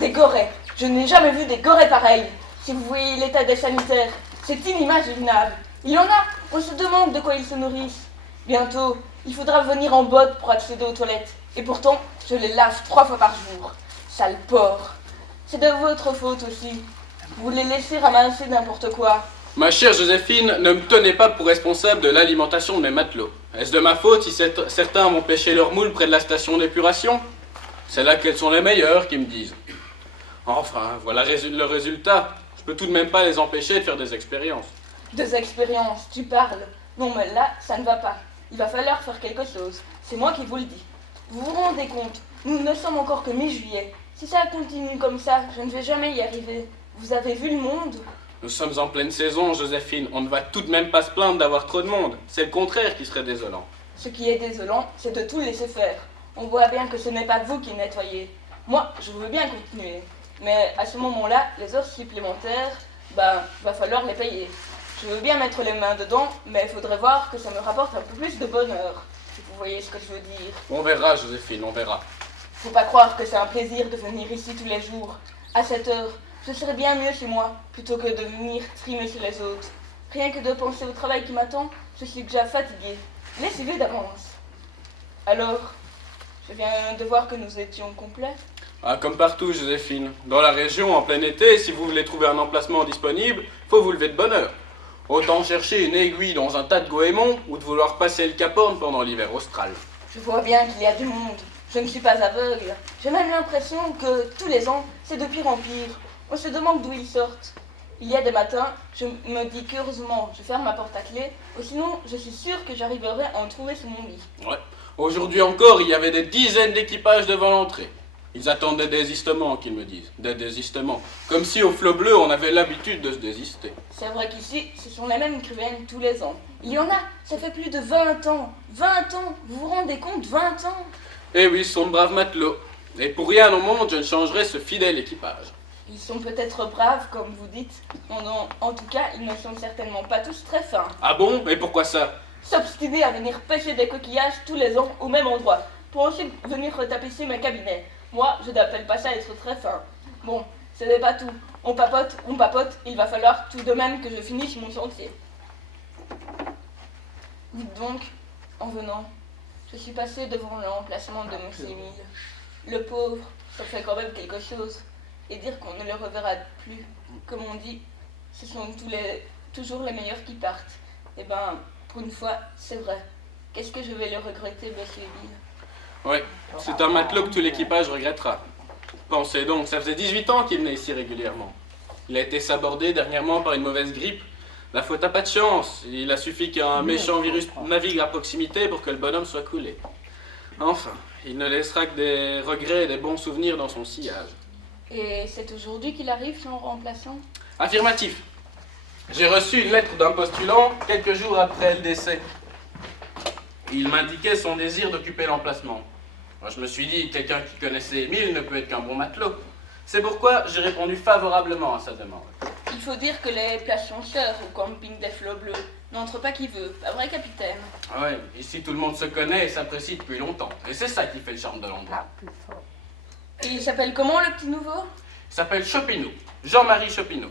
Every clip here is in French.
Des gorées. Je n'ai jamais vu des gorées pareilles. Si vous voyez l'état des sanitaires, c'est inimaginable. Il y en a, on se demande de quoi ils se nourrissent. Bientôt, il faudra venir en botte pour accéder aux toilettes. Et pourtant, je les lave 3 fois par jour. Sale porc. C'est de votre faute aussi. Vous les laissez ramasser n'importe quoi. Ma chère Joséphine, ne me tenez pas pour responsable de l'alimentation de mes matelots. Est-ce de ma faute si certains vont pêcher leurs moules près de la station d'épuration? C'est là qu'elles sont les meilleures qui me disent. Enfin, voilà le résultat. Je peux tout de même pas les empêcher de faire des expériences. Des expériences, tu parles. Non mais là, ça ne va pas. Il va falloir faire quelque chose. C'est moi qui vous le dis. Vous vous rendez compte, nous ne sommes encore que mi-juillet. Si ça continue comme ça, je ne vais jamais y arriver. Vous avez vu le monde? Nous sommes en pleine saison, Joséphine. On ne va tout de même pas se plaindre d'avoir trop de monde. C'est le contraire qui serait désolant. Ce qui est désolant, c'est de tout laisser faire. On voit bien que ce n'est pas vous qui nettoyez. Moi, je veux bien continuer. Mais à ce moment-là, les heures supplémentaires, va falloir les payer. Je veux bien mettre les mains dedans, mais il faudrait voir que ça me rapporte un peu plus de bonheur. Si vous voyez ce que je veux dire. On verra, Joséphine, on verra. Faut pas croire que c'est un plaisir de venir ici tous les jours. À cette heure, ce serait bien mieux chez moi, plutôt que de venir trimer chez les autres. Rien que de penser au travail qui m'attend, je suis déjà fatiguée. Laissez-le d'avance. Alors, je viens de voir que nous étions complets. Ah, comme partout, Joséphine. Dans la région, en plein été, si vous voulez trouver un emplacement disponible, faut vous lever de bonne heure. Autant chercher une aiguille dans un tas de goémons ou de vouloir passer le Cap Horn pendant l'hiver austral. Je vois bien qu'il y a du monde. Je ne suis pas aveugle. J'ai même l'impression que tous les ans, c'est de pire en pire. On se demande d'où ils sortent. Il y a des matins, je me dis qu'heureusement, je ferme ma porte à clé, ou sinon, je suis sûre que j'arriverai à en trouver sous mon lit. Ouais. Aujourd'hui encore, il y avait des dizaines d'équipages devant l'entrée. Ils attendaient des désistements, qu'ils me disent. Des désistements. Comme si au flot bleu, on avait l'habitude de se désister. C'est vrai qu'ici, ce sont les mêmes qui viennent tous les ans. Il y en a, ça fait plus de 20 ans. 20 ans, vous vous rendez compte, 20 ans? Eh oui, ce sont de braves matelots. Et pour rien au monde, je ne changerai ce fidèle équipage. Ils sont peut-être braves, comme vous dites. En tout cas, ils ne sont certainement pas tous très fins. Ah bon? Et pourquoi ça? S'obstiner à venir pêcher des coquillages tous les ans au même endroit, pour ensuite venir retapisser mes cabinets. Moi, je n'appelle pas ça être très fin. Bon, ce n'est pas tout. On papote, il va falloir tout de même que je finisse mon chantier. Dites donc, en venant, je suis passée devant l'emplacement de M. Émile. Le pauvre, ça fait quand même quelque chose. Et dire qu'on ne le reverra plus, comme on dit, ce sont toujours les meilleurs qui partent. Eh ben, pour une fois, c'est vrai. Qu'est-ce que je vais le regretter, M. Émile? Oui, c'est un matelot que tout l'équipage regrettera. Pensez donc, ça faisait 18 ans qu'il venait ici régulièrement. Il a été sabordé dernièrement par une mauvaise grippe. La faute n'a pas de chance. Il a suffi qu'un méchant virus navigue à proximité pour que le bonhomme soit coulé. Enfin, il ne laissera que des regrets et des bons souvenirs dans son sillage. Et c'est aujourd'hui qu'il arrive, son remplaçant? Affirmatif. J'ai reçu une lettre d'un postulant quelques jours après le décès. Il m'indiquait son désir d'occuper l'emplacement. Moi, je me suis dit, quelqu'un qui connaissait Émile ne peut être qu'un bon matelot. C'est pourquoi j'ai répondu favorablement à sa demande. Il faut dire que les places sont chères au camping des Flots Bleus. N'entre pas qui veut, pas vrai, capitaine? Ah ouais, ici tout le monde se connaît et s'apprécie depuis longtemps. Et c'est ça qui fait le charme de l'endroit. Et il s'appelle comment, le petit nouveau? Il s'appelle Chopineau, Jean-Marie Chopineau.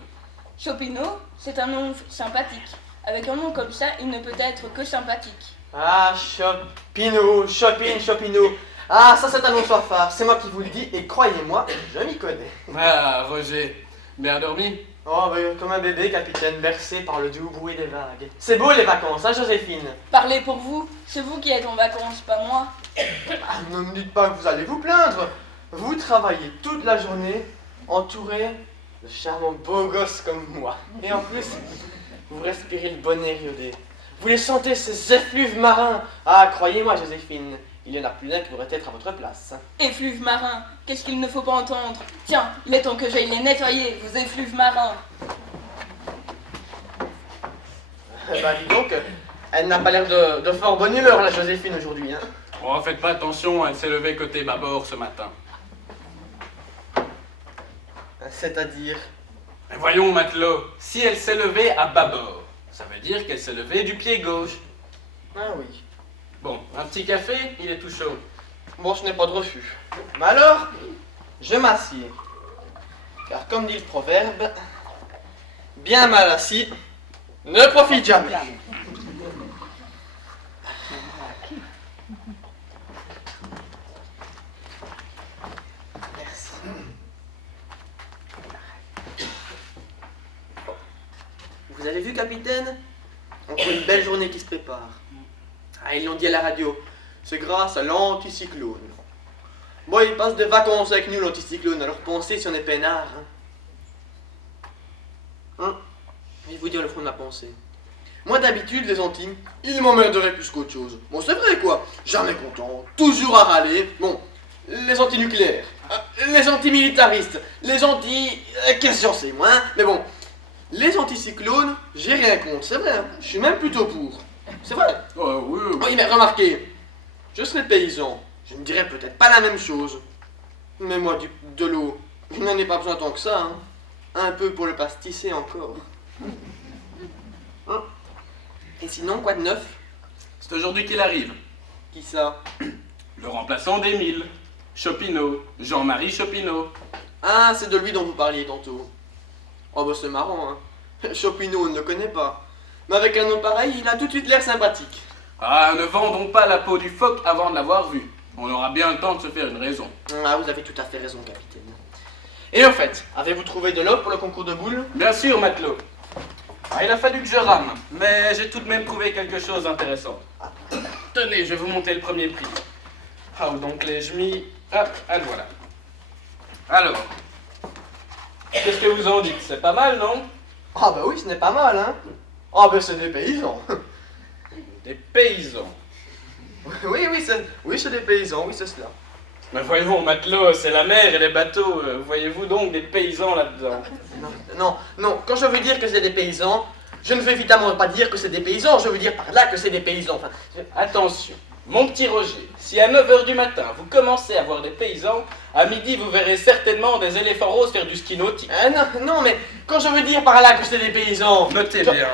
Chopineau, c'est un nom sympathique. Avec un nom comme ça, il ne peut être que sympathique. Ah, Chopineau, Chopineau. Ah, ça c'est un nom soifard, c'est moi qui vous le dis, et croyez-moi, je m'y connais. Ah, Roger, bien dormi? Oh, comme un bébé, capitaine, bercé par le doux bruit des vagues. C'est beau les vacances, hein, Joséphine? Parlez pour vous, c'est vous qui êtes en vacances, pas moi. Ah, ne me dites pas que vous allez vous plaindre. Vous travaillez toute la journée, entouré de charmants beaux gosses comme moi. Et en plus, vous respirez le bon air iodé. Vous les sentez, ces effluves marins. Ah, croyez-moi, Joséphine, il y en a plus d'un qui devrait être à votre place. Effluves marins, qu'est-ce qu'il ne faut pas entendre? Tiens, il est temps que j'aille les nettoyer, vos effluves marins. Bah dis donc, elle n'a pas l'air de fort bonne humeur, la Joséphine, aujourd'hui, hein. Oh, faites pas attention, elle s'est levée côté bâbord ce matin. C'est-à-dire? Mais voyons, matelot, si elle s'est levée à bâbord, ça veut dire qu'elle s'est levée du pied gauche. Ah oui. Bon, un petit café, il est tout chaud. Bon, je n'ai pas de refus. Mais alors, je m'assieds. Car comme dit le proverbe, bien mal assis ne profite jamais. Merci. Vous avez vu, capitaine? Encore une belle journée qui se prépare. Ah, ils l'ont dit à la radio. C'est grâce à l'anticyclone. Bon, il passe des vacances avec nous, l'anticyclone, alors pensez si on est peinard. Hein? Je vais vous dire le fond de ma pensée. Moi, d'habitude, les Antilles, ils m'emmerderaient plus qu'autre chose. Bon, c'est vrai, quoi. Jamais content, toujours à râler. Bon, les anti-nucléaires, les anti-militaristes, les anti... Qu'est-ce que j'en sais, moi, hein? Mais bon, les anticyclones, j'ai rien contre, c'est vrai. Hein. Je suis même plutôt pour. C'est vrai. Oui. Oui, mais remarquez, je serais paysan. Je me dirais peut-être pas la même chose. Mais moi, de l'eau, je n'en ai pas besoin tant que ça. Hein. Un peu pour le pastisser encore. Hein? Et sinon, quoi de neuf? C'est aujourd'hui qu'il arrive. Qui ça? Le remplaçant d'Émile. Chopineau. Jean-Marie Chopineau. Ah, c'est de lui dont vous parliez tantôt. Oh bah c'est marrant, hein. Chopineau, on ne le connaît pas. Mais avec un nom pareil, il a tout de suite l'air sympathique. Ah, ne vendons pas la peau du phoque avant de l'avoir vu. On aura bien le temps de se faire une raison. Ah, vous avez tout à fait raison, capitaine. Et au fait, avez-vous trouvé de l'eau pour le concours de boules? Bien sûr, matelot. Ah, il a fallu que je rame, mais j'ai tout de même trouvé quelque chose d'intéressant. Tenez, je vais vous monter le premier prix. Ah, où donc l'ai-je mis? Ah, le voilà. Alors, qu'est-ce que vous en dites? C'est pas mal, non? Ah bah oui, ce n'est pas mal, hein. Ah bah c'est des paysans. Des paysans. Oui, c'est des paysans, oui, c'est cela. Mais voyons, matelot, c'est la mer et les bateaux. Voyez-vous donc des paysans là-dedans? Non, quand je veux dire que c'est des paysans, je ne veux évidemment pas dire que c'est des paysans, je veux dire par là que c'est des paysans. Enfin, Attention, mon petit Roger, si à 9h du matin vous commencez à voir des paysans, à midi vous verrez certainement des éléphants roses faire du ski nautique. non, mais quand je veux dire par là que c'est des paysans... Notez bien,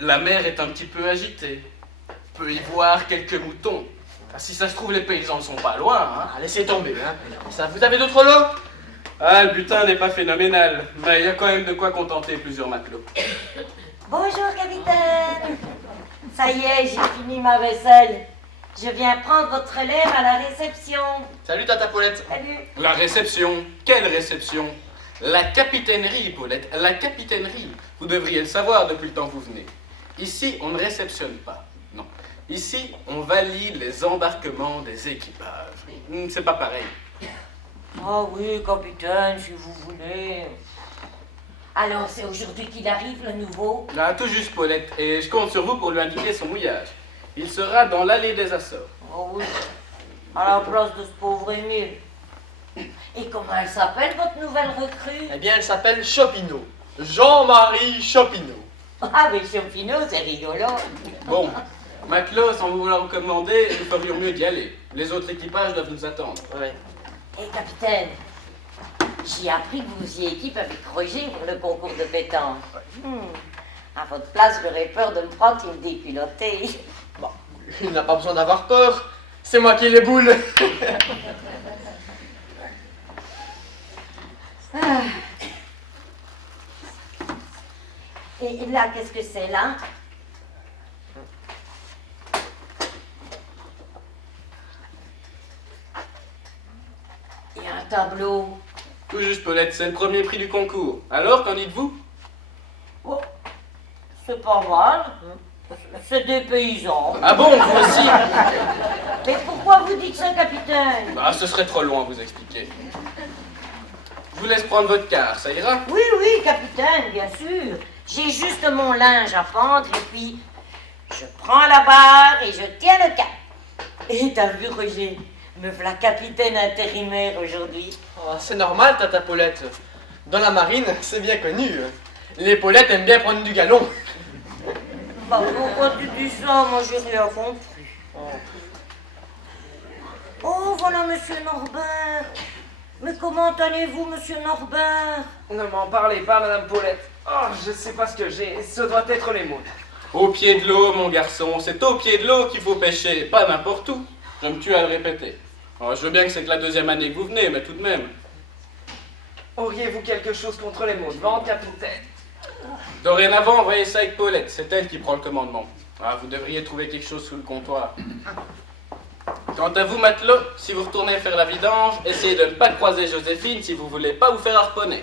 la mer est un petit peu agitée. On peut y voir quelques moutons. Ah, si ça se trouve, les paysans ne sont pas loin, hein. Ah, laissez tomber, hein. Ça, vous avez d'autres lots? Ah, le butin n'est pas phénoménal, mais il y a quand même de quoi contenter plusieurs matelots. Bonjour, capitaine. Ça y est, j'ai fini ma vaisselle. Je viens prendre votre relève à la réception. Salut, Tata Paulette. Salut. La réception, quelle réception? La capitainerie, Paulette, la capitainerie. Vous devriez le savoir depuis le temps que vous venez. Ici, on ne réceptionne pas, non. Ici, on valide les embarquements des équipages. C'est pas pareil. Ah oui, capitaine, si vous voulez. Alors, c'est aujourd'hui qu'il arrive, le nouveau? Là, tout juste, Paulette, et je compte sur vous pour lui indiquer son mouillage. Il sera dans l'allée des Açores. Oh oui, à la place de ce pauvre Émile. Et comment elle s'appelle, votre nouvelle recrue? Eh bien, elle s'appelle Chopineau. Jean-Marie Chopineau. Ah, mais Chopino, c'est rigolo. Bon, matelot, sans vous la recommander, nous ferions mieux d'y aller. Les autres équipages doivent nous attendre. Ouais. Et capitaine, j'ai appris que vous faisiez équipe avec Roger pour le concours de pétanque. À votre place, j'aurais peur de me prendre une déculottée. Bon, il n'a pas besoin d'avoir peur. C'est moi qui ai les boules. Et là, qu'est-ce que c'est là? Il y a un tableau. Tout juste, Paulette, c'est le premier prix du concours. Alors, qu'en dites-vous? Oh, c'est pas mal. C'est des paysans. Ah bon, vous aussi? Mais pourquoi vous dites ça, capitaine? Bah, ce serait trop long à vous expliquer. Je vous laisse prendre votre quart, ça ira? Oui, oui, capitaine, bien sûr. J'ai juste mon linge à pendre et puis je prends la barre et je tiens le cap. Et t'as vu, Roger, me voilà capitaine intérimaire aujourd'hui. Oh, c'est normal, Tata Paulette. Dans la marine, c'est bien connu. Les Paulettes aiment bien prendre du galon. Bah, pourquoi tu dis ça? Moi, j'ai rien compris. Oh, voilà Monsieur Norbert. Mais comment allez-vous, Monsieur Norbert? Ne m'en parlez pas, Madame Paulette. Oh, je sais pas ce que j'ai. Ce doit être les mots. Au pied de l'eau, mon garçon, c'est au pied de l'eau qu'il faut pêcher, pas n'importe où. Je me tue à le répéter. Alors, je veux bien que c'est que la deuxième année que vous venez, mais tout de même. Auriez-vous quelque chose contre les maux de ventre, capitaine? Dorénavant, envoyez ça avec Paulette, c'est elle qui prend le commandement. Ah, vous devriez trouver quelque chose sous le comptoir. Quant à vous, matelot, si vous retournez faire la vidange, essayez de ne pas croiser Joséphine si vous voulez pas vous faire harponner.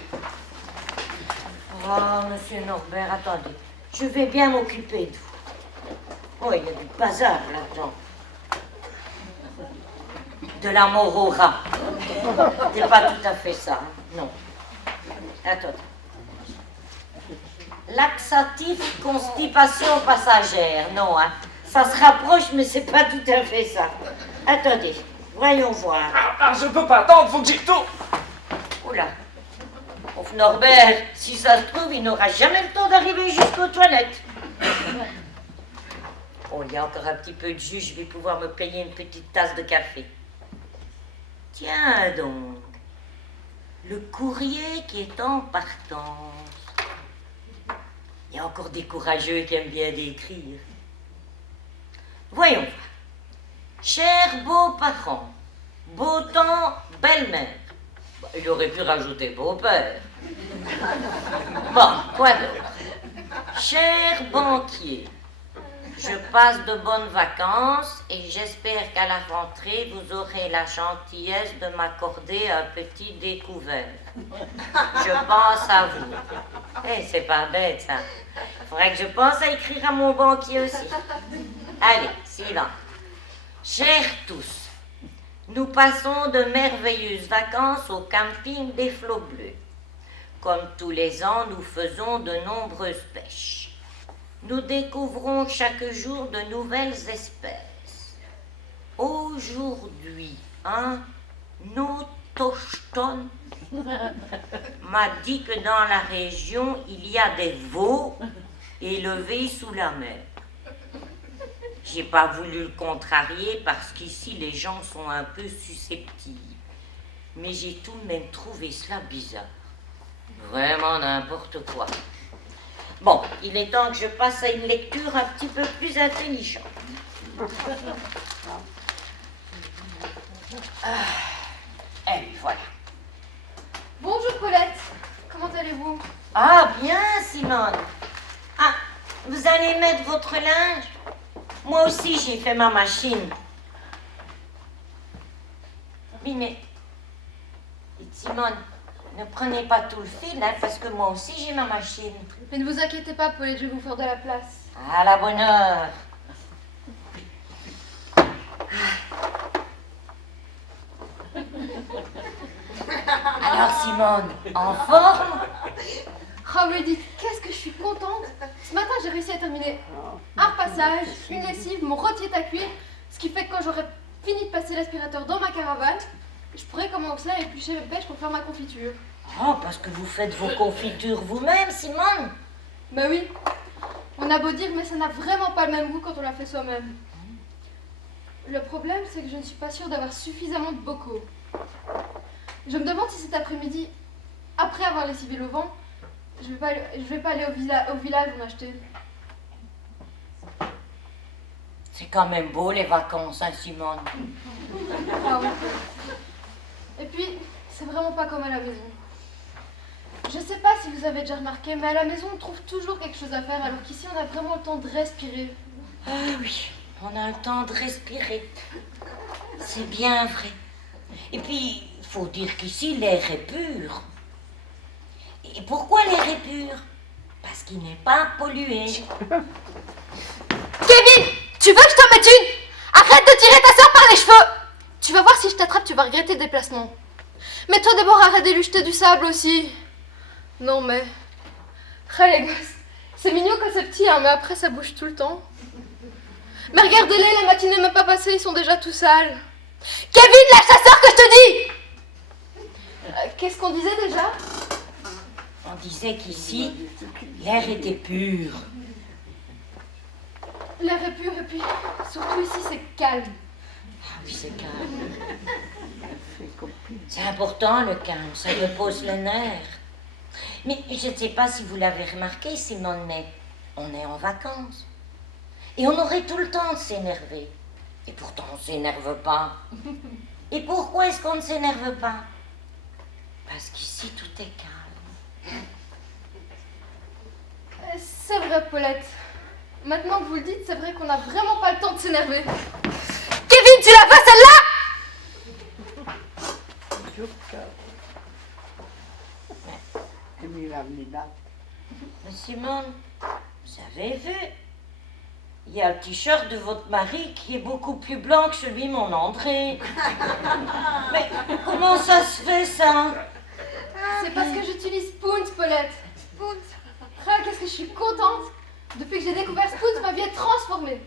Oh, monsieur Norbert, attendez. Je vais bien m'occuper de vous. Oh, il y a du bazar là-dedans. De la mort au rat. C'est pas tout à fait ça, hein. Non. Attendez. Laxatif, constipation passagère. Non, hein. Ça se rapproche, mais c'est pas tout à fait ça. Attendez, voyons voir. Je peux pas attendre, faut que j'y retourne. Oula. Ouf, Norbert, si ça se trouve, il n'aura jamais le temps d'arriver jusqu'aux toilettes. Oh, il y a encore un petit peu de jus, je vais pouvoir me payer une petite tasse de café. Tiens donc, le courrier qui est en partance. Il y a encore des courageux qui aiment bien d'écrire. Voyons voir. Cher beau-parent, beau temps, belle-mère. Il aurait pu rajouter beau-père. Bon, quoi d'autre? Cher banquier, je passe de bonnes vacances et j'espère qu'à la rentrée, vous aurez la gentillesse de m'accorder un petit découvert. Je pense à vous. Eh, c'est pas bête, ça. Faudrait que je pense à écrire à mon banquier aussi. Allez, silence. Chers tous, nous passons de merveilleuses vacances au camping des Flots Bleus. Comme tous les ans, nous faisons de nombreuses pêches. Nous découvrons chaque jour de nouvelles espèces. Aujourd'hui, un autochtone m'a dit que dans la région, il y a des veaux élevés sous la mer. J'ai pas voulu le contrarier parce qu'ici les gens sont un peu susceptibles. Mais j'ai tout de même trouvé cela bizarre. Vraiment n'importe quoi. Bon, il est temps que je passe à une lecture un petit peu plus intelligente. Et voilà. Bonjour Paulette, comment allez-vous? Ah, bien Simone. Ah, vous allez mettre votre linge? Moi aussi, j'ai fait ma machine. Oui, mais... Dites Simone, ne prenez pas tout le fil, hein, parce que moi aussi, j'ai ma machine. Mais ne vous inquiétez pas Paulette, je vais vous faire de la place. À la bonne heure. Alors Simone, en forme? Oh oui, dites, qu'est-ce que je suis contente. Ce matin, j'ai réussi à terminer un repassage, une lessive, mon rôti à cuire, ce qui fait que quand j'aurai fini de passer l'aspirateur dans ma caravane, je pourrai commencer à éplucher mes pêches pour faire ma confiture. Oh, parce que vous faites vos confitures vous-même, Simone. Bah oui, on a beau dire, mais ça n'a vraiment pas le même goût quand on l'a fait soi-même. Le problème, c'est que je ne suis pas sûre d'avoir suffisamment de bocaux. Je me demande si cet après-midi, après avoir lessivé le vent, je vais pas aller au village en acheter. C'est quand même beau les vacances, hein, Simone. Ah oui. Et puis, c'est vraiment pas comme à la maison. Je sais pas si vous avez déjà remarqué, mais à la maison, on trouve toujours quelque chose à faire, alors qu'ici, on a vraiment le temps de respirer. Ah oui, on a le temps de respirer. C'est bien vrai. Et puis, il faut dire qu'ici, l'air est pur. Et pourquoi l'air est pur? Parce qu'il n'est pas pollué. Kevin, tu veux que je t'en mette une? Arrête de tirer ta soeur par les cheveux. Tu vas voir, si je t'attrape, tu vas regretter le déplacement. Mais toi d'abord, arrête d'élucher du sable aussi. Non mais... Ah les gosses, c'est mignon quand c'est petit, hein, mais après ça bouge tout le temps. Mais regardez-les, la matinée n'est même pas passée, ils sont déjà tout sales. Kevin, lâche ta soeur que je te dis. Qu'est-ce qu'on disait déjà? On disait qu'ici, l'air était pur. L'air est pur et puis surtout ici c'est calme. Ah oui, c'est calme. C'est important le calme, ça repose le nerf. Mais je ne sais pas si vous l'avez remarqué, Simone, mais on est en vacances. Et on aurait tout le temps de s'énerver. Et pourtant on ne s'énerve pas. Et pourquoi est-ce qu'on ne s'énerve pas? Parce qu'ici tout est vrai, Paulette. Maintenant que vous le dites, c'est vrai qu'on n'a vraiment pas le temps de s'énerver. Kevin, tu l'as pas celle-là? Mais Simone, vous avez vu? Il y a le t-shirt de votre mari qui est beaucoup plus blanc que celui de mon André. Mais comment ça se fait, ça? C'est parce que j'utilise Spoons, Paulette. Spoons. Ah, qu'est-ce que je suis contente. Depuis que j'ai découvert Spoons, ma vie est transformée.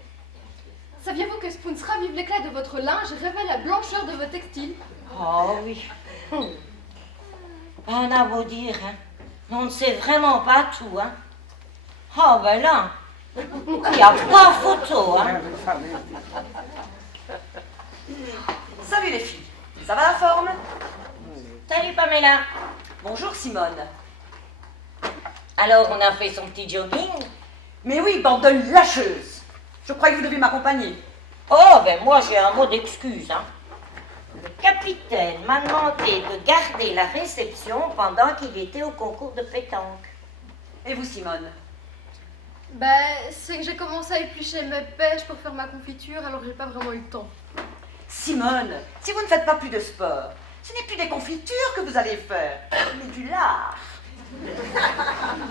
Saviez-vous que Spoons ravive l'éclat de votre linge et révèle la blancheur de vos textiles? Oh oui. On a beau dire, hein. On ne sait vraiment pas tout, hein. Oh, ben là, il n'y a pas photo, hein. Salut les filles, ça va la forme? Salut Pamela. Bonjour Simone. Alors, on a fait son petit jogging? Mais oui, bande de lâcheuses. Je crois que vous devez m'accompagner. Oh, ben moi j'ai un mot d'excuse, hein. Le capitaine m'a demandé de garder la réception pendant qu'il était au concours de pétanque. Et vous Simone? C'est que j'ai commencé à éplucher mes pêches pour faire ma confiture, alors j'ai pas vraiment eu le temps. Simone, si vous ne faites pas plus de sport, ce n'est plus des confitures que vous allez faire, mais du lard.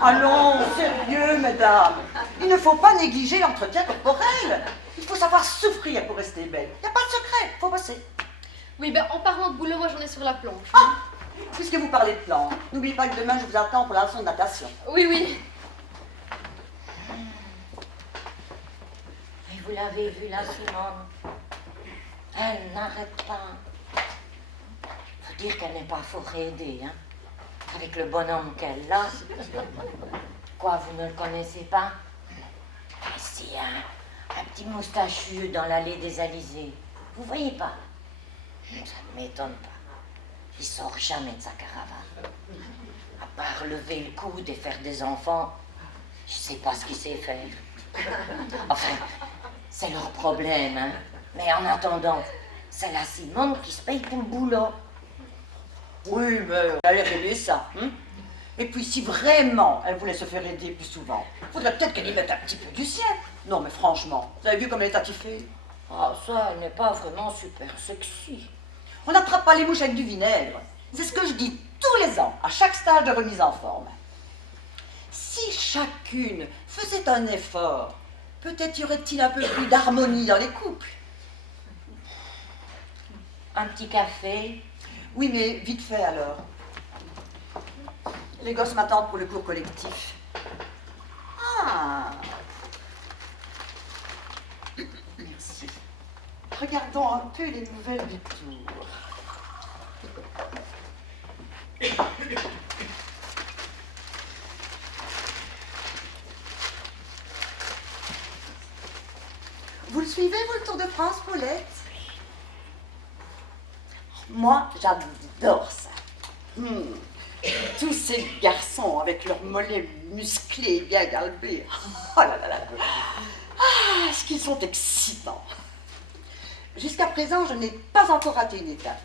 Allons, sérieux, mesdames. Il ne faut pas négliger l'entretien corporel. Il faut savoir souffrir pour rester belle. Il n'y a pas de secret, il faut bosser. Oui, en parlant de boulot, moi j'en ai sur la planche. Ah, puisque vous parlez de plan, n'oubliez pas que demain je vous attends pour la leçon de natation. Oui, oui. Et vous l'avez vu là, Simone? Elle n'arrête pas. Faut dire qu'elle n'est pas fort aidée, hein. Avec le bonhomme qu'elle a. Quoi, vous ne le connaissez pas? Si, un petit moustachu dans l'allée des Alizés. Vous voyez pas? Ça ne m'étonne pas. Il sort jamais de sa caravane. À part lever le coude et faire des enfants, je sais pas ce qu'il sait faire. Enfin, c'est leur problème, hein. Mais en attendant, c'est la Simone qui se paye pour le boulot. Oui, mais elle allait régler ça. Hein. Et puis si vraiment elle voulait se faire aider plus souvent, faudrait peut-être qu'elle y mette un petit peu du sien. Non mais franchement, vous avez vu comme elle est attifée? Ah, ça, elle n'est pas vraiment super sexy. On n'attrape pas les mouches avec du vinaigre. C'est ce que je dis tous les ans, à chaque stage de remise en forme. Si chacune faisait un effort, peut-être y aurait-il un peu plus d'harmonie dans les couples. Un petit café? Oui, mais vite fait alors. Les gosses m'attendent pour le cours collectif. Ah! Merci. Regardons un peu les nouvelles du tour. Vous le suivez, vous, le Tour de France, Paulette? Moi, j'adore ça. Tous ces garçons avec leurs mollets musclés et bien galbés. Oh là là là. Ah, est-ce qu'ils sont excitants. Jusqu'à présent, je n'ai pas encore raté une étape.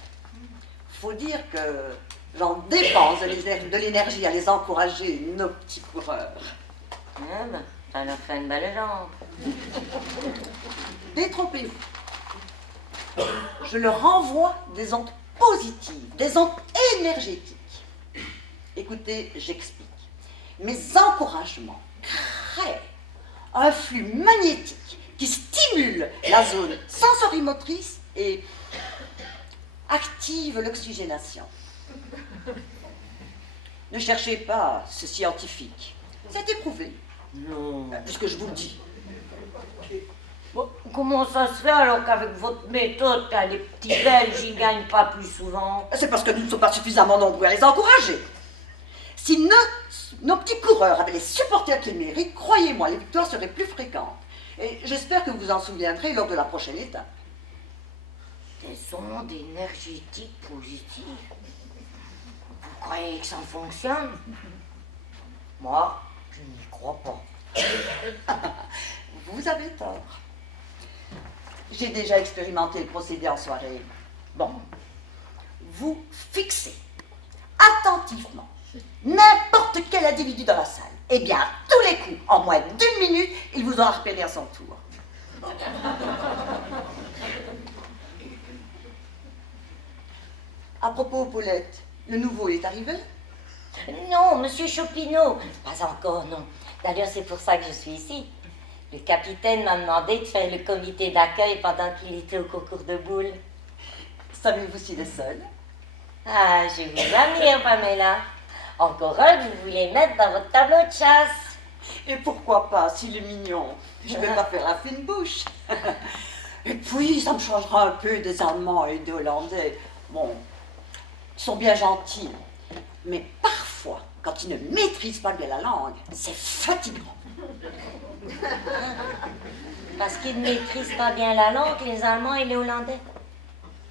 Faut dire que j'en dépense de l'énergie à les encourager, nos petits coureurs. Ah ben, ça leur fait une belle jambe. Détrompez-vous. Je leur envoie des ondes positives, des ondes énergétiques. Écoutez, j'explique. Mes encouragements créent un flux magnétique qui stimule la zone sensorimotrice et active l'oxygénation. Ne cherchez pas, c'est scientifique. C'est éprouvé. Non. Puisque je vous le dis. Bon, comment ça se fait alors qu'avec votre méthode, les petits Belges, ils gagnent pas plus souvent? C'est parce que nous ne sommes pas suffisamment nombreux à les encourager. Si nos petits coureurs avaient les supporters qu'ils méritent, croyez-moi, les victoires seraient plus fréquentes. Et j'espère que vous vous en souviendrez lors de la prochaine étape. Des ondes énergétiques positives? Vous croyez que ça fonctionne? Moi, je n'y crois pas. Vous avez tort. J'ai déjà expérimenté le procédé en soirée. Bon, vous fixez attentivement n'importe quel individu dans la salle. Eh bien, à tous les coups, en moins d'1 minute, il vous aura repéré à son tour. À propos, Paulette, le nouveau est arrivé? Non, monsieur Chopineau, pas encore, non. D'ailleurs, c'est pour ça que je suis ici. Le capitaine m'a demandé de faire le comité d'accueil pendant qu'il était au concours de boules. Savez-vous s'il est seul? Ah, je vous admire, Pamela. Encore un que vous voulez mettre dans votre tableau de chasse. Et pourquoi pas, s'il est mignon? Je vais pas faire la fine bouche. Et puis, ça me changera un peu des Allemands et des Hollandais. Bon, ils sont bien gentils. Mais parfois, quand ils ne maîtrisent pas bien la langue, c'est fatigant. Parce qu'ils ne maîtrisent pas bien la langue, les Allemands et les Hollandais.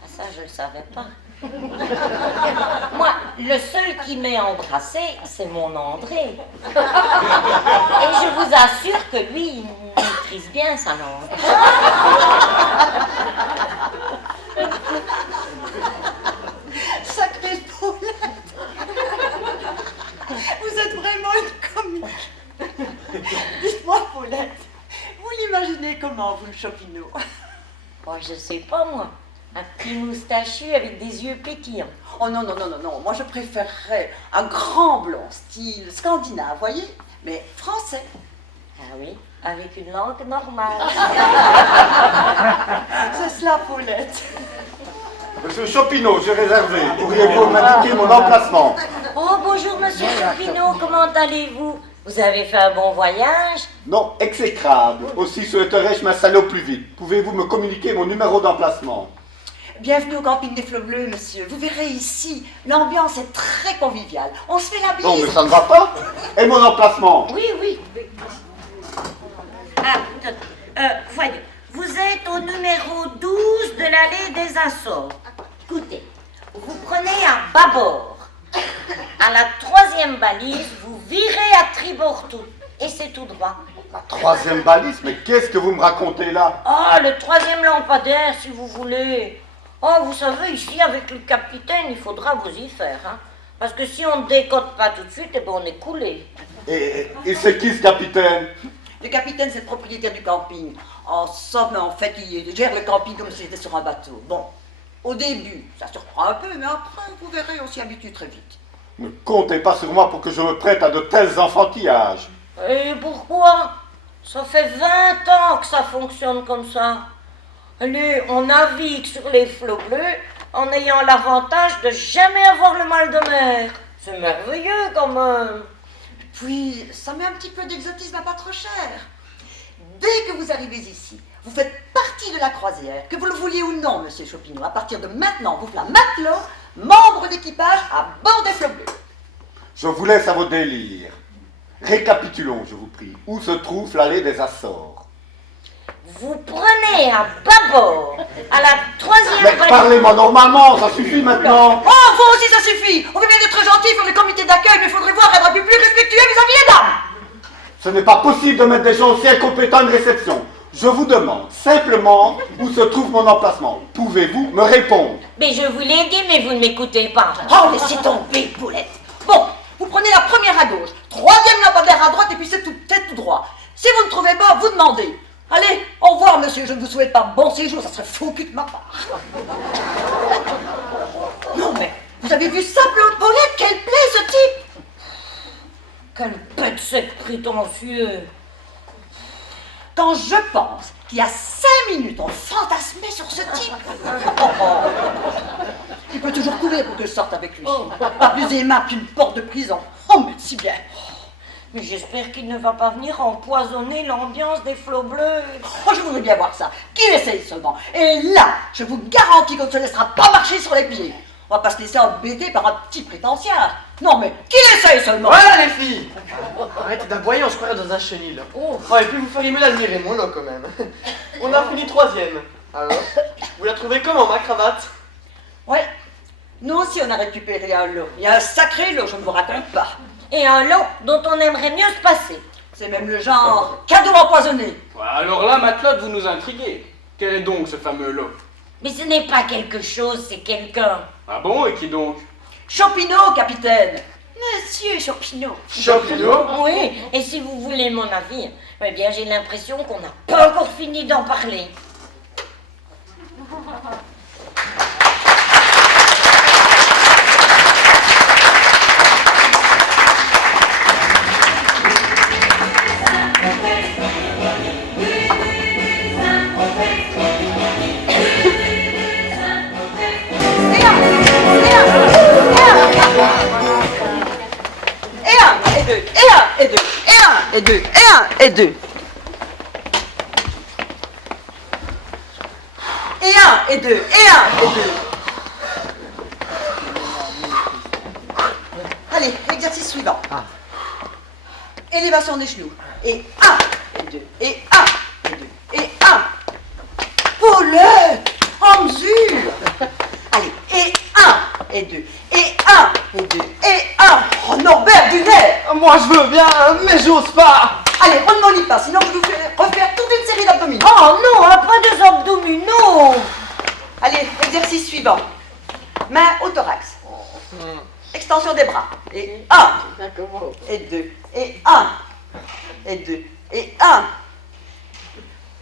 Ah, ça, je ne le savais pas. Moi, le seul qui m'ait embrassé, c'est mon André. Et je vous assure que lui, il maîtrise bien sa langue. Sacrée Paulette! Vous êtes vraiment une comique. Dites-moi, Paulette, vous l'imaginez comment, vous, le Chopineau? Oh, je sais pas, moi. Un petit moustachu avec des yeux pétillants. Oh non, non, non, non, non. Moi, je préférerais un grand blond, style scandinave, voyez? Mais français. Ah oui, avec une langue normale. C'est cela, Paulette. Monsieur Chopineau, j'ai réservé. Pourriez-vous m'indiquer mon emplacement? Oh, bonjour, monsieur Chopineau, comment allez-vous? Vous avez fait un bon voyage? Non, exécrable. Aussi souhaiterais-je m'installer au plus vite. Pouvez-vous me communiquer mon numéro d'emplacement? Bienvenue au camping des Flots Bleus, monsieur. Vous verrez ici, l'ambiance est très conviviale. On se fait la bise. Non, mais ça ne va pas. Et mon emplacement? Oui, oui. Ah, voyez, vous êtes au numéro 12 de l'allée des Açores. Écoutez, vous prenez à bâbord. À la 3e balise, vous virez à tribord tout. Et c'est tout droit. La 3e balise? Mais qu'est-ce que vous me racontez là? Oh, le 3e lampadaire, si vous voulez. Oh, vous savez, ici, avec le capitaine, il faudra vous y faire, hein. Parce que si on ne décote pas tout de suite, eh ben, on est coulé. Et c'est qui ce capitaine? Le capitaine, c'est le propriétaire du camping. En somme, en fait, il gère le camping comme s'il était sur un bateau. Bon, au début, ça surprend un peu, mais après, vous verrez, on s'y habitue très vite. Ne comptez pas sur moi pour que je me prête à de tels enfantillages. Et pourquoi? Ça fait 20 ans que ça fonctionne comme ça. Allez, on navigue sur les flots bleus en ayant l'avantage de jamais avoir le mal de mer. C'est merveilleux quand même. Puis, ça met un petit peu d'exotisme à pas trop cher. Dès que vous arrivez ici, vous faites partie de la croisière, que vous le vouliez ou non, monsieur Chopineau. À partir de maintenant, vous faites matelot, membre d'équipage à bord des Flots Bleus. Je vous laisse à vos délires. Récapitulons, je vous prie. Où se trouve l'allée des Açores? Vous prenez à bâbord, à la 3e Mais balise. parlez-moi normalement, ça suffit maintenant. Oh, vous aussi, ça suffit. On veut bien être gentil pour le comité d'accueil, mais il faudrait voir être un peu plus respectueux vis-à-vis des dames. Ce n'est pas possible de mettre des gens aussi incompétents à une réception. Je vous demande simplement où se trouve mon emplacement. Pouvez-vous me répondre? Mais je vous l'ai dit, mais vous ne m'écoutez pas. Oh, laissez tomber, Paulette. Bon, vous prenez la première à gauche, 3e lampadaire à droite, et puis c'est tout droit. Si vous ne trouvez pas, vous demandez. Allez, au revoir, monsieur, je ne vous souhaite pas bon séjour, ça serait faux cul de ma part. Non, mais, vous avez vu ça, Paulette, quel plaît, ce type? Quel bête sec prétentieux. Quand je pense qu'il y a 5 minutes, on fantasmait sur ce type. Il peut toujours courir pour que je sorte avec lui. Pas plus aimable qu'une porte de prison. Oh, merci bien. Mais j'espère qu'il ne va pas venir empoisonner l'ambiance des Flots Bleus. Oh, je voudrais bien voir ça. Qu'il essaye seulement. Et là, je vous garantis qu'on ne se laissera pas marcher sur les pieds. On va pas se laisser embêter par un petit prétentiaire. Non, mais qu'il essaye seulement. Voilà les filles! Arrêtez d'aboyer, on se croirait dans un chenil. Oh, et puis vous feriez mieux l'admirer, mon lot quand même. On a fini 3e. Alors, vous la trouvez comment, ma cravate? Ouais. Nous aussi, on a récupéré un lot. Il y a un sacré lot, je ne vous raconte pas. Et un lot dont on aimerait mieux se passer. C'est même le genre cadeau empoisonné. Alors là, Matelote, vous nous intriguez. Quel est donc ce fameux lot? Mais ce n'est pas quelque chose, c'est quelqu'un. Ah bon, et qui donc? Chopineau, capitaine. Mais monsieur Champignot. Champignot? Oui, et si vous voulez mon avis, eh bien j'ai l'impression qu'on n'a pas encore fini d'en parler. Et deux, et un, et deux. Et un, et deux, et un, et deux. Allez, exercice suivant. Élévation des genoux. Et un, et deux, et un, et deux, et un. Paulette, en mesure. Allez, et un, et deux, et un, et deux, et un. Oh, Norbert Dunet. Moi je veux bien, mais j'ose pas. Allez, on ne m'en dit pas, sinon je vous fais refaire toute une série d'abdominaux. Oh non, pas des abdominaux. Allez, exercice suivant. Main au thorax. Extension des bras. Et un, et deux, et un, et deux, et un.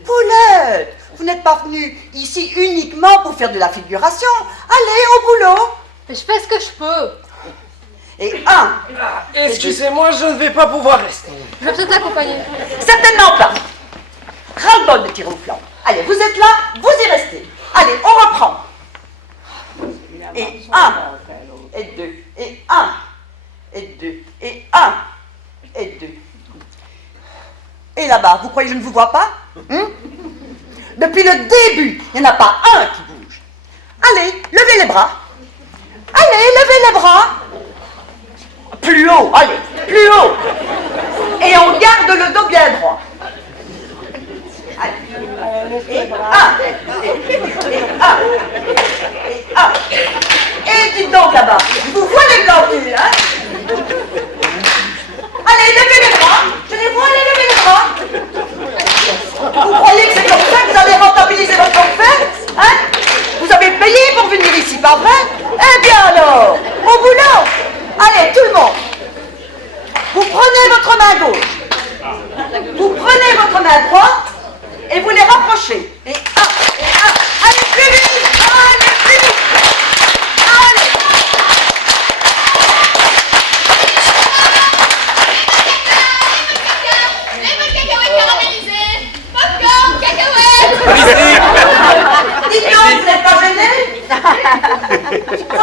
Paulette, vous n'êtes pas venu ici uniquement pour faire de la figuration. Allez, au boulot. Mais je fais ce que je peux. Et un. Excusez-moi, je ne vais pas pouvoir rester. Je vais peut-être l'accompagner. Certainement pas. Ras-le-bol de tirer au flanc. Allez, vous êtes là, vous y restez. Allez, on reprend. Et un, et deux, et un, et deux, et un, et deux. Et là-bas, vous croyez que je ne vous vois pas? Depuis le début, il n'y en a pas un qui bouge. Allez, levez les bras. Allez, levez les bras. Plus haut, allez, plus haut. Et on garde le dos bien droit. Allez. Et un, et un. Et dites donc là-bas, vous voyez les blancs venus, hein? Allez, levez les bras. Je les vois, allez, levez les bras. Vous croyez que c'est comme ça que vous allez rentabiliser votre forfait? Hein? Vous avez payé pour venir ici, pas vrai? Eh bien alors, au boulot. Allez, tout le monde. Vous prenez votre main gauche. Vous prenez votre main droite et vous les rapprochez. Et un, et un. Allez, plus vite. Allez, plus vite. Allez. Dites donc, vous n'êtes pas gêné? Ça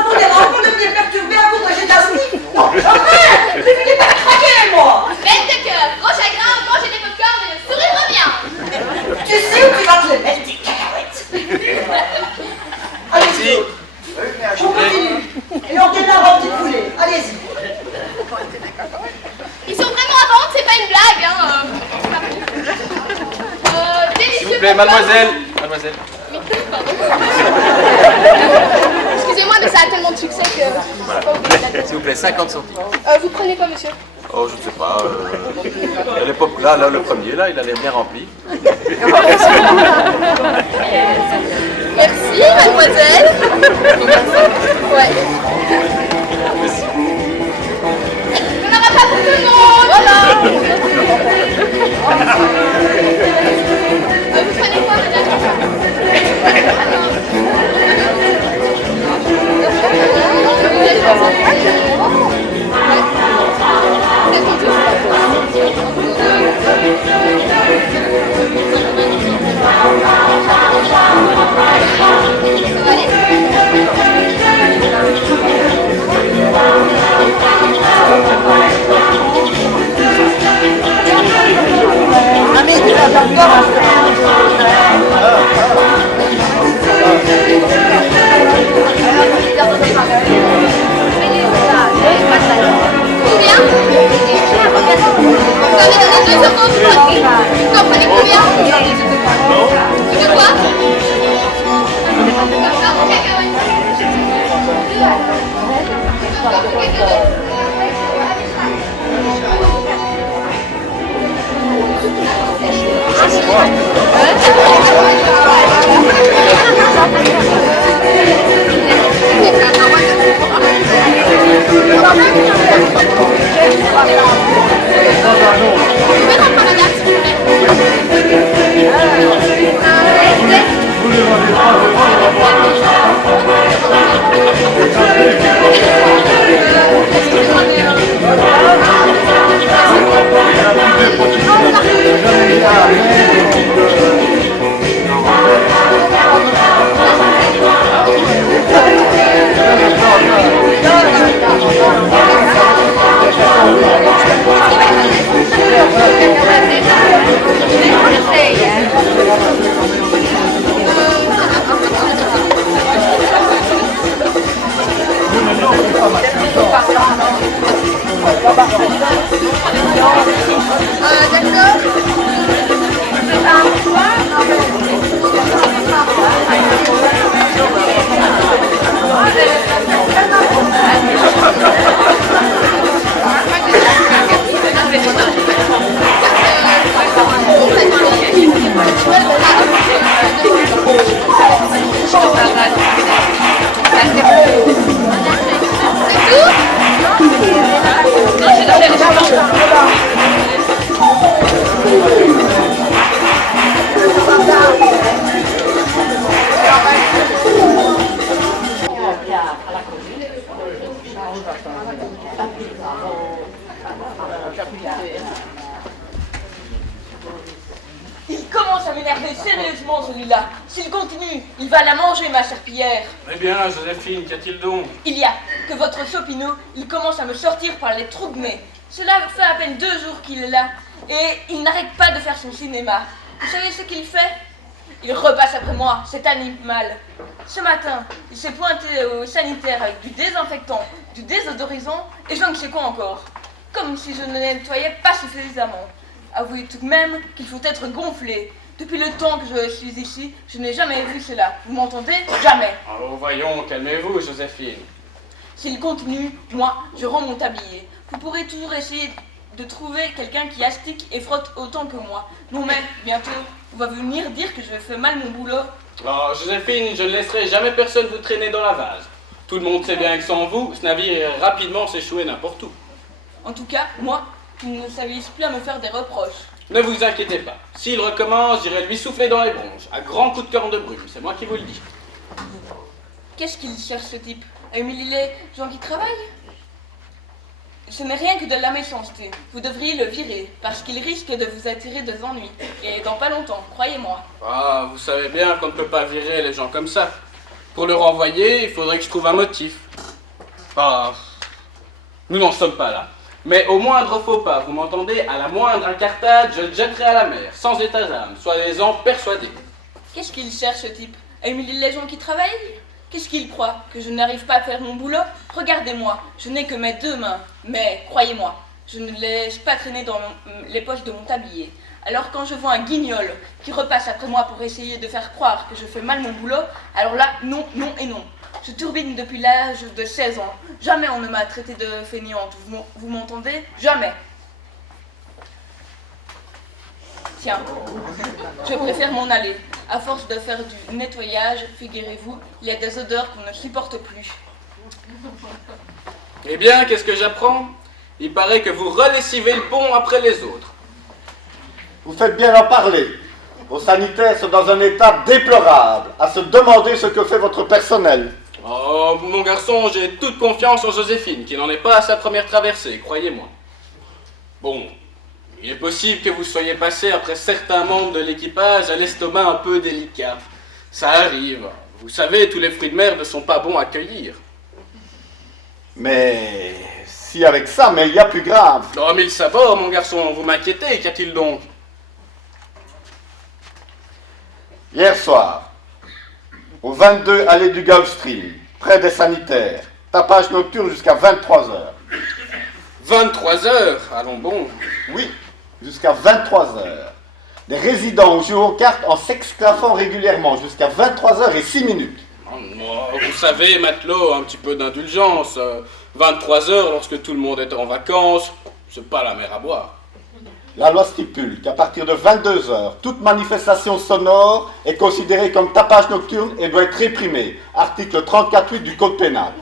vous dérange pas de venir perturber un cours de gymnastique? Non, jamais. Je finis par craquer, moi. Bête de cœur, gros chagrin, manger des pop-corn et le sourire revient. Tu sais où tu vas te les mettre, tes cacahuètes? Allez-y. On continue. Et on démarre en petite foulée. Allez-y. Ils sont vraiment à vendre, c'est pas une blague, hein. Délicieux. S'il vous plaît, mademoiselle. Mademoiselle. Oui, pardon. Excusez-moi, mais ça a tellement de succès que Voilà. c'est pas obligé d'attendre. S'il vous plaît, 50 centimes. Vous prenez quoi, monsieur? Oh, je ne sais pas. Là, le premier, là, il a l'air bien rempli. Merci, mademoiselle. Ouais. On n'aura pas pour tout le monde. Voilà. Vous prenez quoi, Merci. capitaine. Il commence à m'énerver sérieusement, celui-là. S'il continue, il va la manger, ma serpillière. Eh bien, Joséphine, qu'y a-t-il donc? Il y a que votre Chopinot, il commence à me sortir par les trous de nez. Cela fait à peine 2 jours qu'il est là, et il n'arrête pas de faire son cinéma. Vous savez ce qu'il fait? Il repasse après moi, cet animal. Ce matin, il s'est pointé au sanitaire avec du désinfectant, du désodorisant, et je ne sais quoi encore. Comme si je ne nettoyais pas suffisamment. Avouez tout de même qu'il faut être gonflé. Depuis le temps que je suis ici, je n'ai jamais vu cela. Vous m'entendez? Jamais. Oh, voyons, calmez-vous, Joséphine. S'il continue, moi, je rends mon tablier. Vous pourrez toujours essayer de trouver quelqu'un qui astique et frotte autant que moi. Non mais, bientôt, on va venir dire que je fais mal mon boulot. Oh, Joséphine, je ne laisserai jamais personne vous traîner dans la vase. Tout le monde sait bien que sans vous, ce navire irait rapidement s'échouer n'importe où. En tout cas, moi, je ne s'avise plus à me faire des reproches. Ne vous inquiétez pas. S'il recommence, j'irai lui souffler dans les bronches, à grands coups de corne de brume, c'est moi qui vous le dis. Qu'est-ce qu'il cherche ce type? À humilier les gens qui travaillent? Ce n'est rien que de la méchanceté. Vous devriez le virer, parce qu'il risque de vous attirer des ennuis. Et dans pas longtemps, croyez-moi. Ah, vous savez bien qu'on ne peut pas virer les gens comme ça. Pour le renvoyer, il faudrait que je trouve un motif. Ah, nous n'en sommes pas là. Mais au moindre faux pas, vous m'entendez? À la moindre incartade, je le jetterai à la mer, sans état d'âme, soyez-en persuadés. Qu'est-ce qu'il cherche ce type? À humilier les gens qui travaillent? Qu'est-ce qu'il croit? Que je n'arrive pas à faire mon boulot? Regardez-moi, je n'ai que mes 2 mains. Mais croyez-moi, je ne les laisse pas traîner dans les poches de mon tablier. Alors quand je vois un guignol qui repasse après moi pour essayer de faire croire que je fais mal mon boulot, alors là, non, non et non. Je turbine depuis l'âge de 16 ans. Jamais on ne m'a traité de fainéante. Vous m'entendez? Jamais. Tiens, je préfère m'en aller. À force de faire du nettoyage, figurez-vous, il y a des odeurs qu'on ne supporte plus. Eh bien, qu'est-ce que j'apprends? Il paraît que vous relessivez le pont après les autres. Vous faites bien d'en parler. Vos sanitaires sont dans un état déplorable, à se demander ce que fait votre personnel. Oh, mon garçon, j'ai toute confiance en Joséphine, qui n'en est pas à sa première traversée, croyez-moi. Bon, il est possible que vous soyez passé après certains membres de l'équipage à l'estomac un peu délicat. Ça arrive. Vous savez, tous les fruits de mer ne sont pas bons à cueillir. Mais si avec ça, mais il y a plus grave. Oh, mille sabords, mon garçon, vous m'inquiétez, qu'y a-t-il donc? Hier soir, au 22 allée du Gulfstream, près des sanitaires, tapage nocturne jusqu'à 23h. 23h? Allons bon. Oui, jusqu'à 23h. Les résidents jouent aux cartes en s'exclaffant régulièrement jusqu'à 23h06. Oh, vous savez, matelot, un petit peu d'indulgence. 23h, lorsque tout le monde est en vacances, c'est pas la mer à boire. La loi stipule qu'à partir de 22h, toute manifestation sonore est considérée comme tapage nocturne et doit être réprimée. Article 34.8 du Code pénal.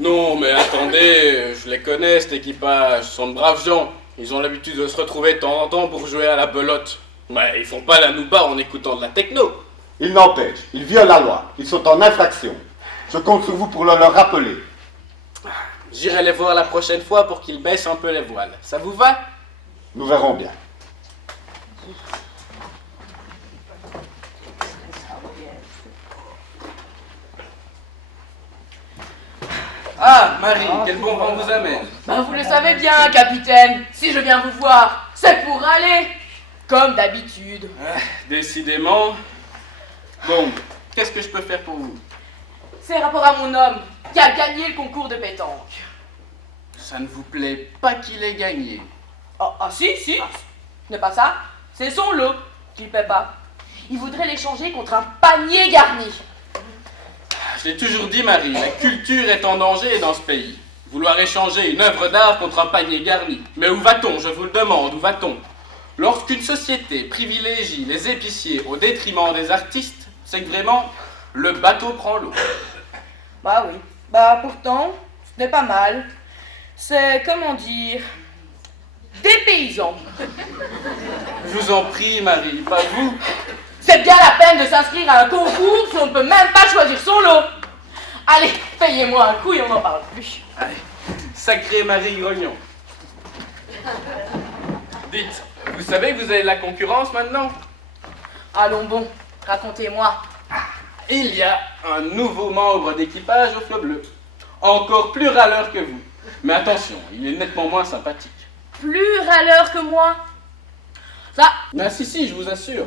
Non, mais attendez, je les connais, cet équipage, ce sont de braves gens. Ils ont l'habitude de se retrouver de temps en temps pour jouer à la belote. Mais ils font pas la nouba en écoutant de la techno. Il n'empêche, ils violent la loi, ils sont en infraction. Je compte sur vous pour le leur rappeler. J'irai les voir la prochaine fois pour qu'ils baissent un peu les voiles. Ça vous va? Nous verrons bien. Ah, Marie, quel bon vent vous amène. Ben vous le savez bien, capitaine. Si je viens vous voir, c'est pour aller. Comme d'habitude. Décidément. Bon, qu'est-ce que je peux faire pour vous? C'est rapport à mon homme qui a gagné le concours de pétanque. Ça ne vous plaît pas qu'il ait gagné? Ah si, ce n'est pas ça. C'est son lot qu'il paie pas. Il voudrait l'échanger contre un panier garni. Je l'ai toujours dit, Marie, la culture est en danger dans ce pays. Vouloir échanger une œuvre d'art contre un panier garni. Mais où va-t-on, je vous le demande, où va-t-on? Lorsqu'une société privilégie les épiciers au détriment des artistes, c'est que vraiment, le bateau prend l'eau. Bah oui. Bah pourtant, ce n'est pas mal. C'est, comment dire, dépaysant. Je vous en prie, Marie, pas vous. C'est bien la peine de s'inscrire à un concours si on ne peut même pas choisir son lot. Allez, payez-moi un coup et on n'en parle plus. Allez, sacré Marie Grognon. Dites, vous savez que vous avez de la concurrence maintenant? Allons bon, racontez-moi. Il y a un nouveau membre d'équipage au flot bleu. Encore plus râleur que vous. Mais attention, il est nettement moins sympathique. Plus râleur que moi. Ça, Ah si, je vous assure.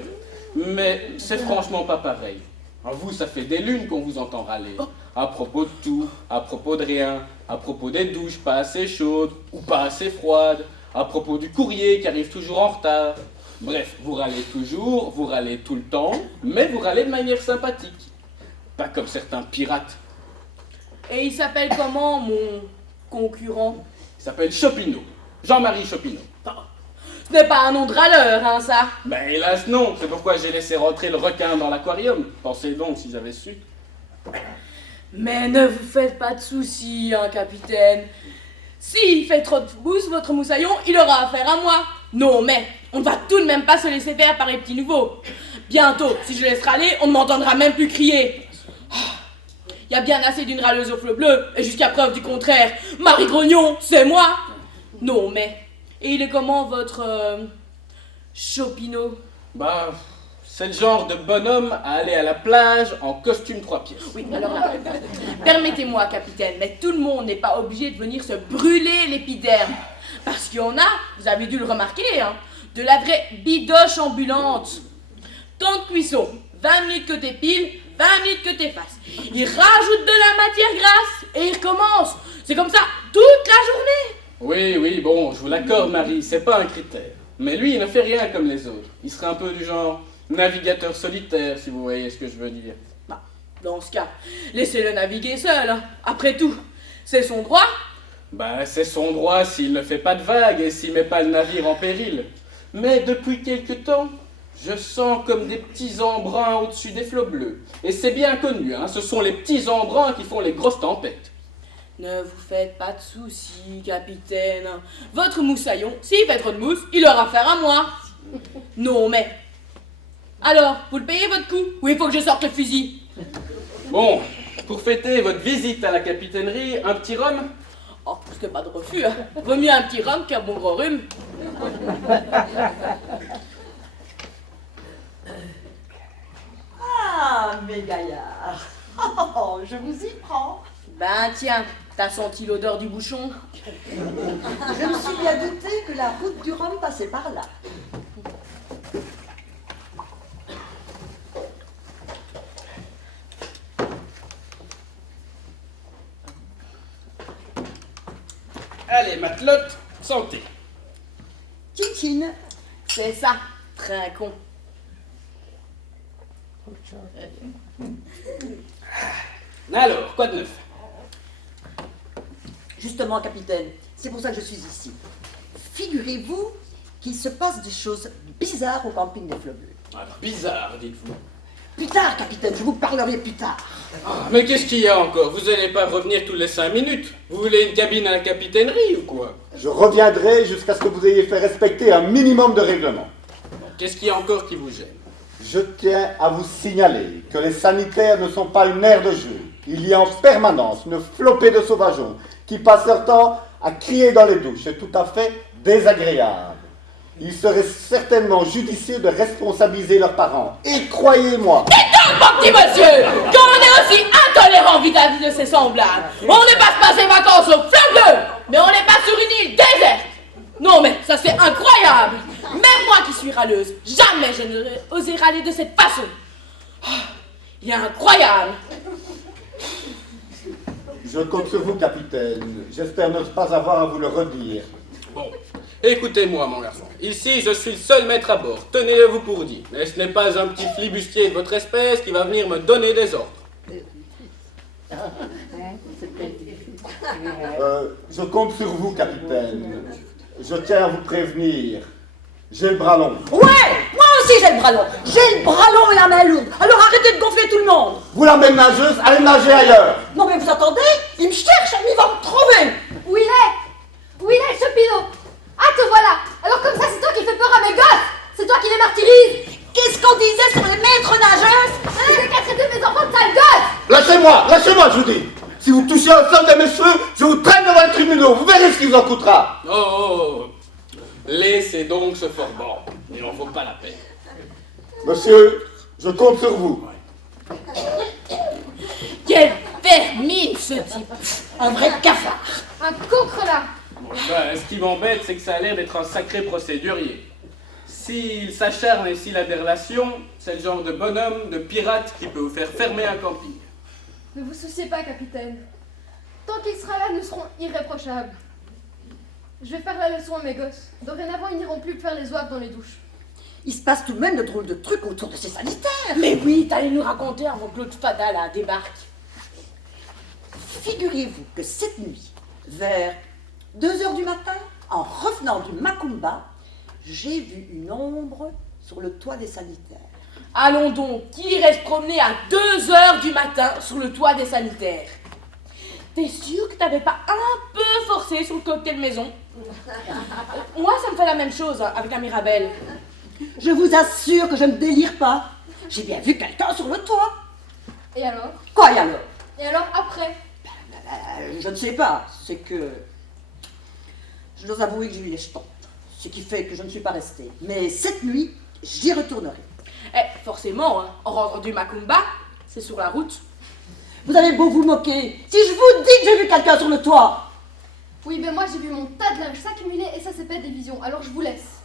Mais c'est franchement pas pareil. Vous, ça fait des lunes qu'on vous entend râler. À propos de tout, à propos de rien, à propos des douches pas assez chaudes ou pas assez froides, à propos du courrier qui arrive toujours en retard. Bref, vous râlez toujours, vous râlez tout le temps, mais vous râlez de manière sympathique. Pas comme certains pirates. et il s'appelle comment, mon concurrent? Il s'appelle Chopineau. Jean-Marie Chopineau. Ce n'est pas un nom de râleur, hein, ça. Ben hélas non, c'est pourquoi j'ai laissé rentrer le requin dans l'aquarium. Pensez donc si j'avais su. Mais ne vous faites pas de soucis, hein, capitaine. S'il fait trop de mousse, votre moussaillon, il aura affaire à moi. Non, mais on ne va tout de même pas se laisser faire par les petits nouveaux. Bientôt, si je laisse râler, on ne m'entendra même plus crier. Il y a bien assez d'une râleuse au flot bleu, et jusqu'à preuve du contraire, Marie Grognon, c'est moi. Non, mais... Et il est comment, votre... Chopineau? Bah, c'est le genre de bonhomme à aller à la plage en costume 3 pièces. Oui, alors là, permettez-moi, capitaine, mais tout le monde n'est pas obligé de venir se brûler l'épiderme. Parce qu'il y en a, vous avez dû le remarquer, hein, de la vraie bidoche ambulante. Temps de cuisson, 20 minutes que t'épiles, 20 minutes que t'effaces. Il rajoute de la matière grasse et il recommence. C'est comme ça toute la journée. Oui, bon, je vous l'accorde, Marie, c'est pas un critère. Mais lui, il ne fait rien comme les autres. Il serait un peu du genre navigateur solitaire, si vous voyez ce que je veux dire. Bah, dans ce cas, laissez-le naviguer seul, hein. Après tout, c'est son droit. Bah, c'est son droit s'il ne fait pas de vagues et s'il met pas le navire en péril. Mais depuis quelque temps, je sens comme des petits embruns au-dessus des flots bleus. Et c'est bien connu, hein, ce sont les petits embruns qui font les grosses tempêtes. Ne vous faites pas de soucis, capitaine. Votre moussaillon, s'il fait trop de mousse, il aura affaire à moi. Non, mais... Alors, vous le payez votre coup? Ou il faut que je sorte le fusil? Bon, pour fêter votre visite à la capitainerie, un petit rhum? Oh, c'était pas de refus, hein. Vaut mieux un petit rhum qu'un bon gros rhume. Ah, mes gaillards. Oh, je vous y prends. Ben tiens, t'as senti l'odeur du bouchon? Je me suis bien douté que la route du Rhum passait par là. Allez, matelote, santé. Tchine. C'est ça, trincon. Alors, quoi de neuf? Justement, capitaine, c'est pour ça que je suis ici. Figurez-vous qu'il se passe des choses bizarres au camping des Flots Bleus. Alors, bizarre, dites-vous. Plus tard, capitaine, je vous parlerai plus tard. Ah, mais qu'est-ce qu'il y a encore? Vous allez pas revenir tous les 5 minutes? Vous voulez une cabine à la capitainerie ou quoi? Je reviendrai jusqu'à ce que vous ayez fait respecter un minimum de règlement. Qu'est-ce qu'il y a encore qui vous gêne? Je tiens à vous signaler que les sanitaires ne sont pas une aire de jeu. Il y a en permanence une flopée de sauvageons qui passent leur temps à crier dans les douches. C'est tout à fait désagréable. Il serait certainement judicieux de responsabiliser leurs parents. Et croyez-moi... Mon petit monsieur, quand on est aussi intolérant vis-à-vis de ses semblables, on ne passe pas ses vacances au Flot Bleu, mais on les passe sur une île déserte. Non mais ça c'est incroyable. Même moi qui suis râleuse, jamais je n'aurais osé râler de cette façon. Oh, il est incroyable. Je compte sur vous, capitaine. J'espère ne pas avoir à vous le redire. Bon, écoutez-moi, mon garçon. Ici, je suis le seul maître à bord. Tenez-le-vous pour dit. Mais ce n'est pas un petit flibustier de votre espèce qui va venir me donner des ordres. Je compte sur vous, capitaine. Je tiens à vous prévenir. J'ai le bras long. Ouais, moi aussi j'ai le bras long. J'ai le bras long et la main lourde. Alors arrêtez de gonfler tout le monde. Vous la même nageuse, allez nager ailleurs. Non mais vous attendez, il me cherche, il va me trouver. Où il est, Chopineau? Ah, te voilà. Alors comme ça, c'est toi qui fais peur à mes gosses. C'est toi qui les martyrises. Qu'est-ce qu'on disait sur les maîtres nageuses? C'est qu'à traiter mes enfants de sales gosses. Lâchez-moi, je vous dis. Si vous touchez un seul de mes cheveux, je vous traîne devant les tribunaux. Vous verrez ce qui vous en coûtera. Oh, Laissez donc ce forban. Il n'en vaut pas la peine. Monsieur, je compte sur vous. Quelle vermine, ce type! Un vrai cafard! Un concrenard. Bon, ben, ce qui m'embête, c'est que ça a l'air d'être un sacré procédurier. S'il s'acharne et s'il a des relations, c'est le genre de bonhomme, de pirate qui peut vous faire fermer un camping. Ne vous souciez pas, capitaine. Tant qu'il sera là, nous serons irréprochables. Je vais faire la leçon à mes gosses. Dorénavant, ils n'iront plus faire les oeufs dans les douches. Il se passe tout de même de drôles de trucs autour de ces sanitaires. Mais oui, t'allais nous raconter avant que l'autre fada là débarque. Figurez-vous que cette nuit, vers 2h du matin, en revenant du Macumba, j'ai vu une ombre sur le toit des sanitaires. Allons donc, qui irait se promener à 2h du matin sur le toit des sanitaires? T'es sûr que t'avais pas un peu forcé sur le cocktail maison? Moi, ça me fait la même chose avec la Mirabelle. Je vous assure que je ne délire pas. J'ai bien vu quelqu'un sur le toit. Et alors? Quoi et alors? Et alors après? Je ne sais pas. C'est que... Je dois avouer que j'ai eu les jetons. Ce qui fait que je ne suis pas restée. Mais cette nuit, j'y retournerai. Eh, forcément, hein, en rentrant du Macumba, c'est sur la route. Vous avez beau vous moquer. Si je vous dis que j'ai vu quelqu'un sur le toit. Oui, ben moi j'ai vu mon tas de linge s'accumuler et ça c'est pas des visions. Alors je vous laisse.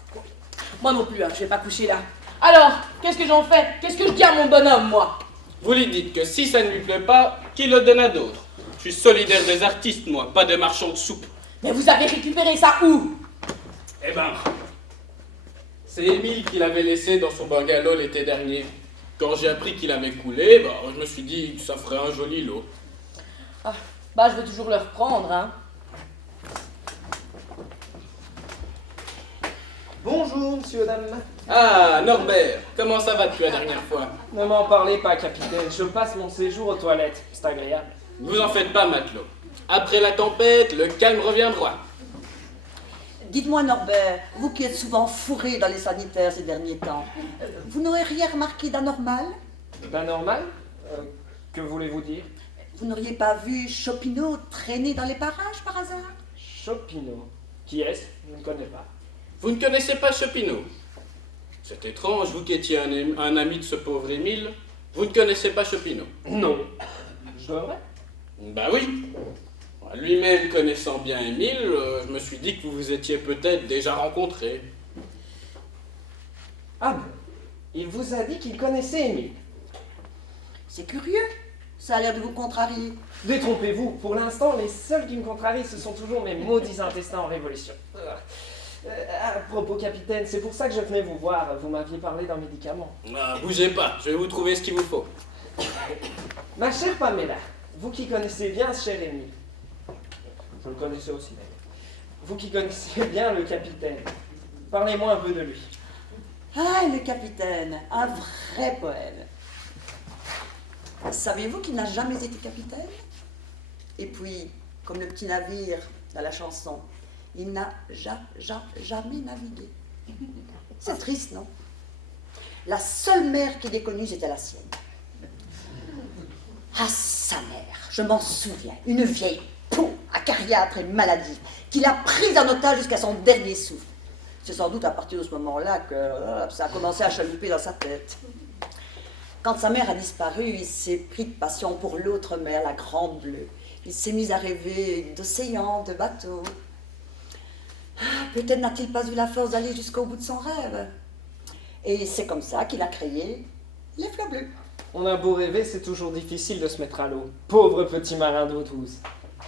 Moi non plus, hein, je vais pas coucher là. Alors, qu'est-ce que j'en fais? Qu'est-ce que je dis à mon bonhomme, moi? Vous lui dites que si ça ne lui plaît pas, qu'il le donne à d'autres. Je suis solidaire des artistes, moi, pas des marchands de soupe. Mais vous avez récupéré ça où? Eh ben, c'est Émile qui l'avait laissé dans son bungalow l'été dernier. Quand j'ai appris qu'il avait coulé, bah, je me suis dit que ça ferait un joli lot. Ah, bah je veux toujours le reprendre, hein. Bonjour, monsieur, dame. Ah, Norbert, comment ça va depuis la dernière fois? Ne m'en parlez pas, capitaine. Je passe mon séjour aux toilettes. C'est agréable. Vous en faites pas, matelot. Après la tempête, le calme reviendra. Dites-moi Norbert, vous qui êtes souvent fourré dans les sanitaires ces derniers temps, vous n'aurez rien remarqué d'anormal? Ben normal. Que voulez-vous dire? Vous n'auriez pas vu Chopineau traîner dans les parages par hasard? Chopineau. Qui est-ce? Je ne connais pas. Vous ne connaissez pas Chopineau? C'est étrange, vous qui étiez un ami de ce pauvre Émile, vous ne connaissez pas Chopineau? Non. Je devrais? Bah oui. Lui-même connaissant bien Émile, je me suis dit que vous vous étiez peut-être déjà rencontrés. Ah bon? Il vous a dit qu'il connaissait Émile? C'est curieux, ça a l'air de vous contrarier. Détrompez-vous, pour l'instant, les seuls qui me contrarient, ce sont toujours mes maudits intestins en révolution. À propos, capitaine, c'est pour ça que je venais vous voir. Vous m'aviez parlé d'un médicament. Ah, bougez pas, je vais vous trouver ce qu'il vous faut. Ma chère Pamela, vous qui connaissez bien ce cher Émile, je le connaissais aussi d'ailleurs, vous qui connaissez bien le capitaine, parlez-moi un peu de lui. Ah, le capitaine, un vrai poème. Savez-vous qu'il n'a jamais été capitaine? Et puis, comme le petit navire dans la chanson, il n'a jamais navigué. C'est triste, non? La seule mer qu'il ait connue, c'était la sienne. Ah, sa mère, je m'en souviens, une vieille peau acariâtre et maladive, qu'il a prise en otage jusqu'à son dernier souffle. C'est sans doute à partir de ce moment-là que ça a commencé à chalouper dans sa tête. Quand sa mère a disparu, il s'est pris de passion pour l'autre mer, la Grande Bleue. Il s'est mis à rêver d'océans, de bateaux. Peut-être n'a-t-il pas eu la force d'aller jusqu'au bout de son rêve. Et c'est comme ça qu'il a créé les Flots Bleus. On a beau rêver, c'est toujours difficile de se mettre à l'eau. Pauvre petit marin d'eau douce.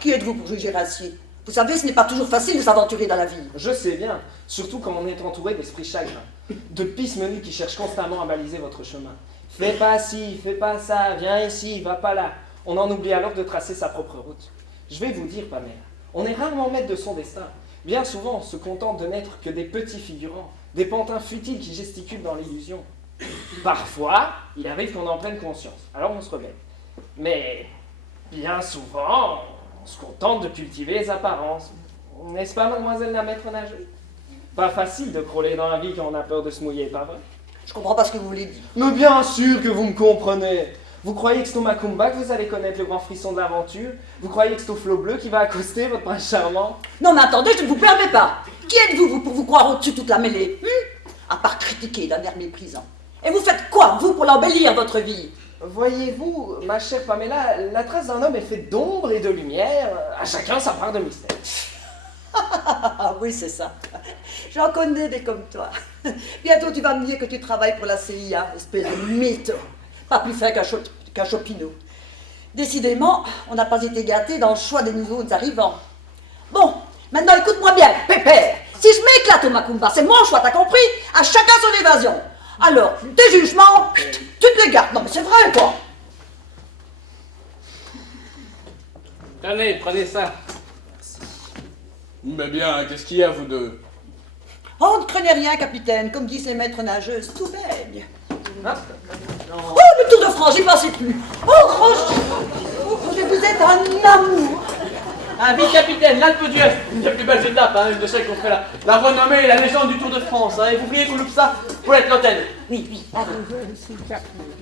Qui êtes-vous pour juger ainsi? Vous savez, ce n'est pas toujours facile de s'aventurer dans la vie. Je sais bien, surtout quand on est entouré d'esprits chagrins, de pistes menues qui cherchent constamment à baliser votre chemin. Fais pas ci, fais pas ça, viens ici, va pas là. On en oublie alors de tracer sa propre route. Je vais vous dire, Pamela, on est rarement maître de son destin. Bien souvent, on se contente de n'être que des petits figurants, des pantins futiles qui gesticulent dans l'illusion. Parfois, il arrive qu'on en prenne conscience, alors on se rebelle. Mais bien souvent, on se contente de cultiver les apparences. N'est-ce pas, mademoiselle la maître nageuse? Pas facile de crawler dans la vie quand on a peur de se mouiller, pas vrai? Je comprends pas ce que vous voulez dire. Mais bien sûr que vous me comprenez. Vous croyez que c'est au Macumba que vous allez connaître le grand frisson de l'aventure? Vous croyez que c'est au flot bleu qui va accoster votre prince charmant? Non mais attendez, je ne vous permets pas. Qui êtes-vous, vous, pour vous croire au-dessus de toute la mêlée? À part critiquer d'un air méprisant. Et vous faites quoi, vous, pour l'embellir, votre vie? Voyez-vous, ma chère Pamela, la trace d'un homme est faite d'ombre et de lumière. À chacun sa part de mystère. Ah oui, c'est ça. J'en connais des comme toi. Bientôt, tu vas me dire que tu travailles pour la CIA, espèce de mytho. Pas plus fin qu'un Chopinot. Décidément, on n'a pas été gâtés dans le choix des nouveaux arrivants. Bon, maintenant écoute-moi bien, pépère. Si je m'éclate au Macumba, c'est mon choix, t'as compris? À chacun son évasion. Alors, tes jugements, tu te les gardes. Non mais c'est vrai, quoi. Tenez, prenez ça. Mais bien, qu'est-ce qu'il y a, vous deux? Oh, ne craignez rien, capitaine. Comme disent les maîtres nageuses, tout baigne. Oh, le Tour de France, j'y pensais plus. Oh, Roger, vous êtes un amour. Ah, vite, capitaine, l'Alpe d'Huez, une des plus belles étapes, une de celles qu'on fait la renommée et la légende du Tour de France. Et vous priez qu'on loupe ça pour être l'antenne. Oui, oui,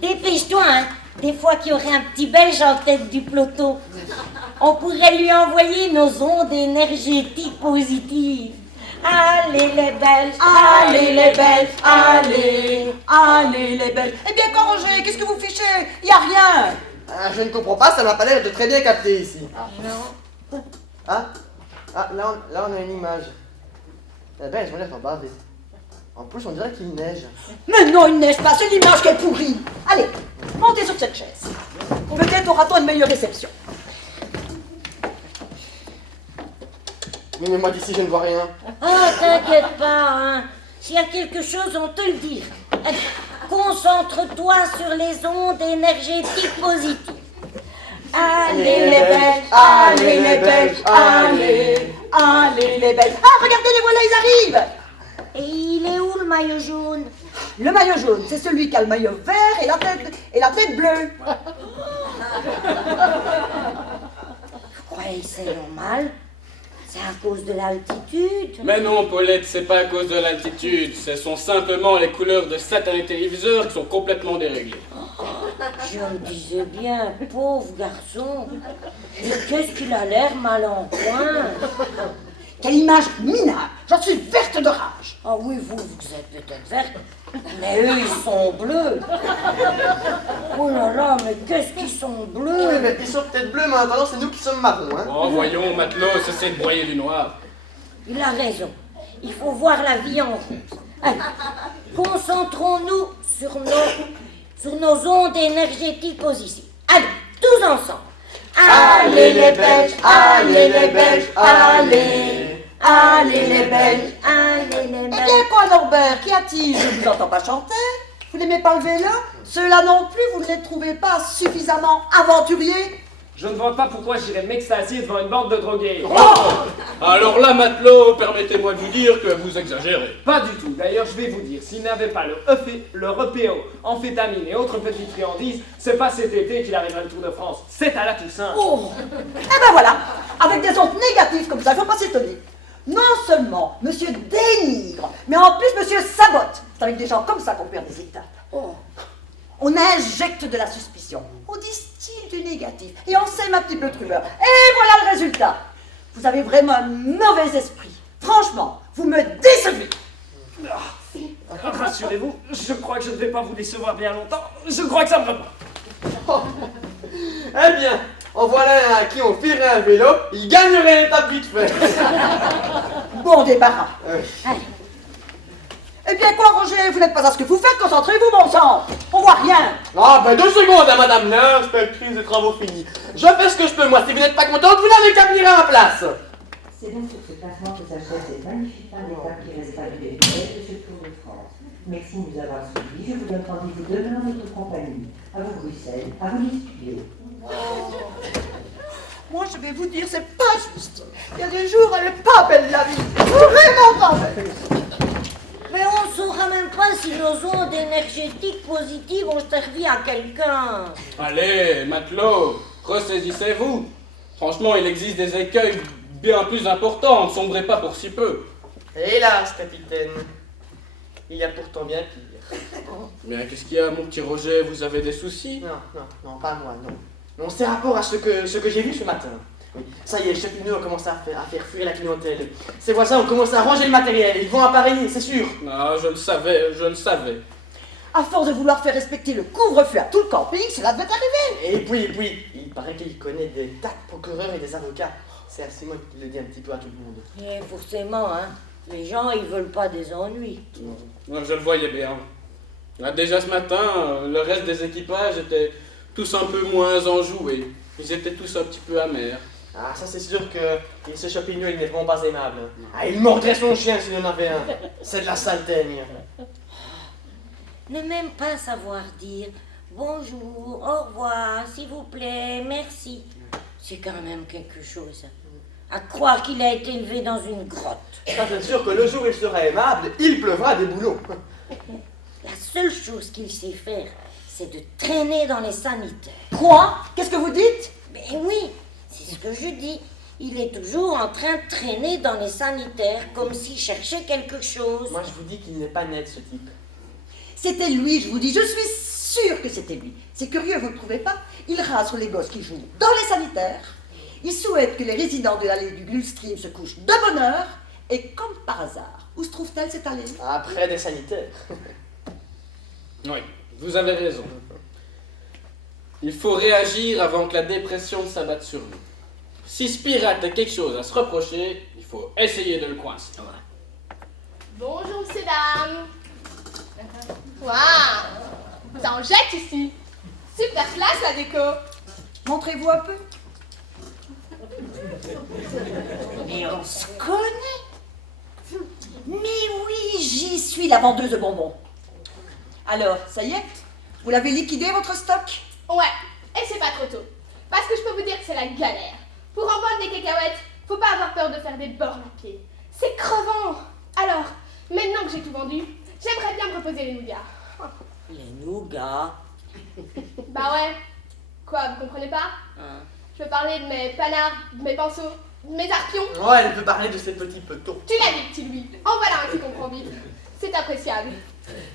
dépêche-toi, hein. Des fois qu'il y aurait un petit Belge en tête du peloton. On pourrait lui envoyer nos ondes énergétiques positives. Allez les Belges, Allez les Belges, allez les Belges. Eh bien, quoi, Roger, qu'est-ce que vous fichez? Y a rien. Ah, je ne comprends pas, ça m'a pas l'air de très bien capter ici. Ah, là on a une image. Eh ben, elles ont l'air d'en baver. En plus, on dirait qu'il neige. Mais non, il neige pas, c'est l'image qui est pourrie. Allez, montez sur cette chaise. Peut-être aura-t-on une meilleure réception. Mais moi d'ici, je ne vois rien. Ah, t'inquiète pas, hein. S'il y a quelque chose, on te le dira. Concentre-toi sur les ondes énergétiques positives. Allez les Belges, allez les Belges, allez les Belges. Ah, regardez, les voilà, ils arrivent. Et il est où le maillot jaune? Le maillot jaune, c'est celui qui a le maillot vert et la tête bleue. Vous croyez que c'est normal? C'est à cause de l'altitude? Mais non, Paulette, c'est pas à cause de l'altitude. Ce sont simplement les couleurs de satanés téléviseurs qui sont complètement déréglées. Je me disais bien, pauvre garçon. Mais qu'est-ce qu'il a l'air mal en point? Quelle image minable. J'en suis verte de rage. Ah oui, vous êtes peut-être verte, mais eux, ils sont bleus. Oh là là, mais qu'est-ce qu'ils sont Oui, bleus? mais ils sont peut-être bleus, mais en attendant, c'est nous qui sommes marrons, hein. Oh, voyons, matelot, cessez de broyer du noir. Il a raison. Il faut voir la vie en rose. Allez, concentrons-nous sur nos ondes énergétiques positives. Allez, tous ensemble. Allez les Belges, allez les Belges, allez les Belges. Allez les Eh Belges. bien, quoi, Norbert, qu'y a-t-il? Je ne vous entends pas chanter. Vous n'aimez pas le vélo? Ceux-là non plus, vous ne les trouvez pas suffisamment aventuriers? Je ne vois pas pourquoi j'irais m'extasier devant une bande de drogués. Alors là, matelot, permettez-moi de vous dire que vous exagérez. Pas du tout. D'ailleurs, je vais vous dire, s'il n'avait pas le EPO, amphétamine et autres petites friandises, c'est pas cet été qu'il arrivera le Tour de France. C'est à la Toussaint. Oh. Eh ben voilà, avec des ondes négatives comme ça, il ne faut pas s'étonner. Non seulement monsieur dénigre, mais en plus monsieur sabote. C'est avec des gens comme ça qu'on perd des étapes. Oh. On injecte de la suspicion, on distille du négatif et on sème un petit peu de rumeur. Et voilà le résultat. Vous avez vraiment un mauvais esprit. Franchement, vous me décevez. Rassurez-vous, je crois que je ne vais pas vous décevoir bien longtemps. Je crois que ça me reprend. Eh bien, en voilà un à qui on filerait un vélo, il gagnerait l'étape vite fait. Bon débarras. Ouais. Eh bien quoi, Roger, vous n'êtes pas à ce que vous faites, concentrez-vous, bon sang. On voit rien. Ah ben 2 secondes, hein, madame, l'inspectrice des travaux finis. Je fais ce que je peux, moi, si vous n'êtes pas contente, vous n'avez qu'à venir à ma place. C'est donc sur ce placement que s'achève cette magnifique fin d'étape qui reste à vue de ce Tour de France. Merci de nous avoir suivis. Je vous donne rendez-vous demain en notre compagnie. À vous Bruxelles, à vous les studios. Moi, je vais vous dire, c'est pas juste. Il y a des jours, elle est pas belle, la vie. Vraiment pas belle. Mais on ne saura même pas si nos ondes énergétiques positives ont servi à quelqu'un. Allez, matelot, ressaisissez-vous. Franchement, il existe des écueils bien plus importants, ne sombrez pas pour si peu. Hélas, capitaine. Il y a pourtant bien pire. Bien, qu'est-ce qu'il y a, mon petit Roger? Vous avez des soucis? Non, pas moi, non. Non, c'est rapport à ce que j'ai vu ce matin. Oui. Ça y est, Chopinot a commencé à faire fuir la clientèle. Ses voisins ont commencé à ranger le matériel. Ils vont à Paris, c'est sûr. Ah, je le savais. À force de vouloir faire respecter le couvre-feu à tout le camping, cela devait arriver. Et puis, il paraît qu'il connaît des tas de procureurs et des avocats. C'est assez moi qui le dis un petit peu à tout le monde. Et forcément, hein. Les gens, ils veulent pas des ennuis. Non, je le voyais bien. Là, déjà ce matin, le reste des équipages étaient tous un peu moins enjoués. Ils étaient tous un petit peu amers. Ah, ça c'est sûr que ce Chopinot, il n'est vraiment pas aimable. Ah, il mordrait son chien s'il en avait un. C'est de la salteigne. Ne même pas savoir dire bonjour, au revoir, s'il vous plaît, merci. C'est quand même quelque chose. À croire qu'il a été élevé dans une grotte. Ça c'est sûr que le jour où il sera aimable, il pleuvra des bouleaux. La seule chose qu'il sait faire, c'est de traîner dans les sanitaires. Quoi? Qu'est-ce que vous dites? Mais oui, c'est ce que je dis. Il est toujours en train de traîner dans les sanitaires comme s'il cherchait quelque chose. Moi je vous dis qu'il n'est pas net ce type. C'était lui, je vous dis, je suis sûre que c'était lui. C'est curieux, vous ne trouvez pas? Il rase sur les gosses qui jouent dans les sanitaires. Il souhaite que les résidents de l'allée du Gulfstream se couchent de bonne heure. Et comme par hasard, où se trouve-t-elle cette allée? Après des sanitaires. Oui, vous avez raison. Il faut réagir avant que la dépression ne s'abatte sur nous. Si ce pirate a quelque chose à se reprocher, il faut essayer de le coincer. Bonjour, ces dames. Waouh, ça en jette ici. Super classe la déco. Montrez-vous un peu. Mais on se connaît. Mais oui, j'y suis, la vendeuse de bonbons. Alors, ça y est? Vous l'avez liquidé, votre stock? Ouais, et c'est pas trop tôt. Parce que je peux vous dire que c'est la galère. Pour en vendre des cacahuètes, faut pas avoir peur de faire des bornes à pied. C'est crevant. Alors, maintenant que j'ai tout vendu, j'aimerais bien me reposer les nougats. Les nougats. Bah ouais. Quoi, vous comprenez pas? Je veux parler de mes panards, de mes pinceaux, de mes arpions. Ouais, elle peut parler de ces petits petons. Tu l'as dit, petit Louis. En voilà un qui comprend vite. C'est appréciable.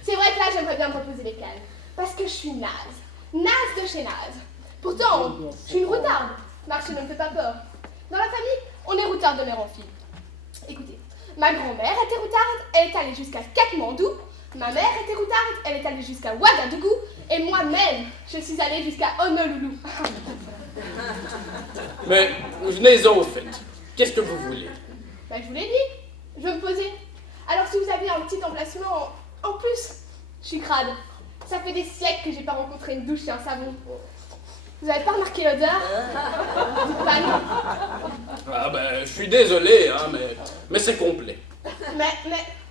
C'est vrai que là, j'aimerais bien me reposer les cannes. Parce que je suis naze. Naze de chez naze. Pourtant, je suis une routarde. Marcher ne me fait pas peur. Dans la famille, on est routarde de mère en fille. Écoutez, ma grand-mère était routarde, elle est allée jusqu'à Katmandou. Ma mère était routarde, elle est allée jusqu'à Ouagadougou. Et moi-même, je suis allée jusqu'à Honolulu. Mais venez-en au fait. Qu'est-ce que vous voulez? Bah, je vous l'ai dit. Je veux me poser. Alors, si vous avez un petit emplacement, en plus, je suis crade. Ça fait des siècles que j'ai pas rencontré une douche et un savon. Vous avez pas remarqué l'odeur? Dites pas non. Ah ben, je suis désolé, hein, mais c'est complet. Mais,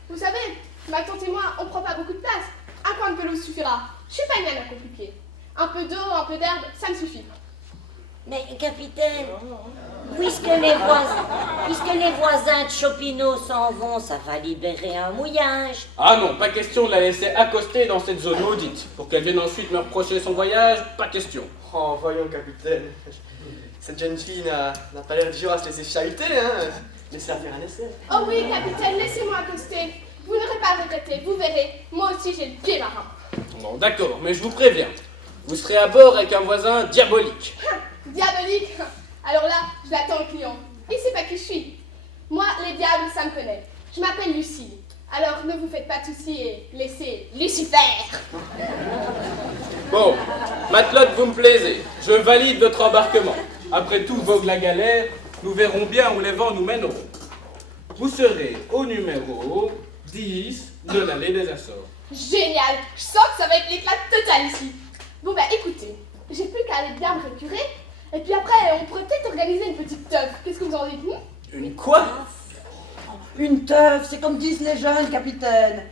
vous savez, ma tante et moi, on prend pas beaucoup de place. Un coin de pelouse suffira. Je suis pas une nana compliquée. Un peu d'eau, un peu d'herbe, ça me suffit. Mais capitaine, puisque les voisins de Chopinot s'en vont, ça va libérer un mouillage. Ah non, pas question de la laisser accoster dans cette zone maudite. Pour qu'elle vienne ensuite me reprocher son voyage, pas question. Oh, voyons, capitaine. Cette jeune fille n'a pas l'air du genre à se laisser chahuter, hein. Laissez-la faire un essai. Oh oui, capitaine, laissez-moi accoster. Vous n'aurez pas à regretter, vous verrez. Moi aussi, j'ai le pied marin. Bon, d'accord, mais je vous préviens. Vous serez à bord avec un voisin diabolique. Diabolique. Alors là, je vais attendre le client. Il sait pas qui je suis. Moi, les diables, ça me connaît. Je m'appelle Lucie. Alors ne vous faites pas de soucis et laissez Lucifer. Bon, matelote, vous me plaisez. Je valide votre embarquement. Après tout vogue la galère, nous verrons bien où les vents nous mèneront. Vous serez au numéro 10 de l'allée des Açores. Génial. Je sens que ça va être l'éclat total ici. Bon bah écoutez, j'ai plus qu'à aller bien me récurer. Et puis après, on pourrait peut-être organiser une petite teuf. Qu'est-ce que vous en dites? Une quoi? Une teuf, c'est comme disent les jeunes, capitaine.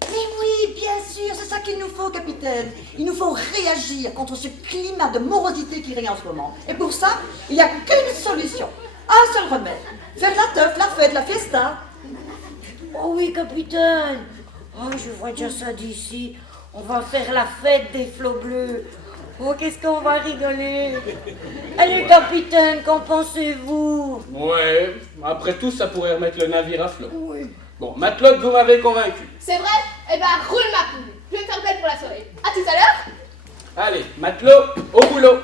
Mais oui, bien sûr, c'est ça qu'il nous faut, capitaine. Il nous faut réagir contre ce climat de morosité qui règne en ce moment. Et pour ça, il n'y a qu'une solution, un seul remède. Faire la teuf, la fête, la fiesta. Oh oui, capitaine. Oh, je vois déjà ça d'ici. On va faire la fête des flots bleus. Oh, qu'est-ce qu'on va rigoler. Allez, capitaine, qu'en pensez-vous? Ouais, après tout, ça pourrait remettre le navire à flot. Oui. Bon, Matelote, vous m'avez convaincu. C'est vrai? Eh ben, roule ma poule. Je vais me faire belle pour la soirée. À tout à l'heure. Allez, matelot, au boulot.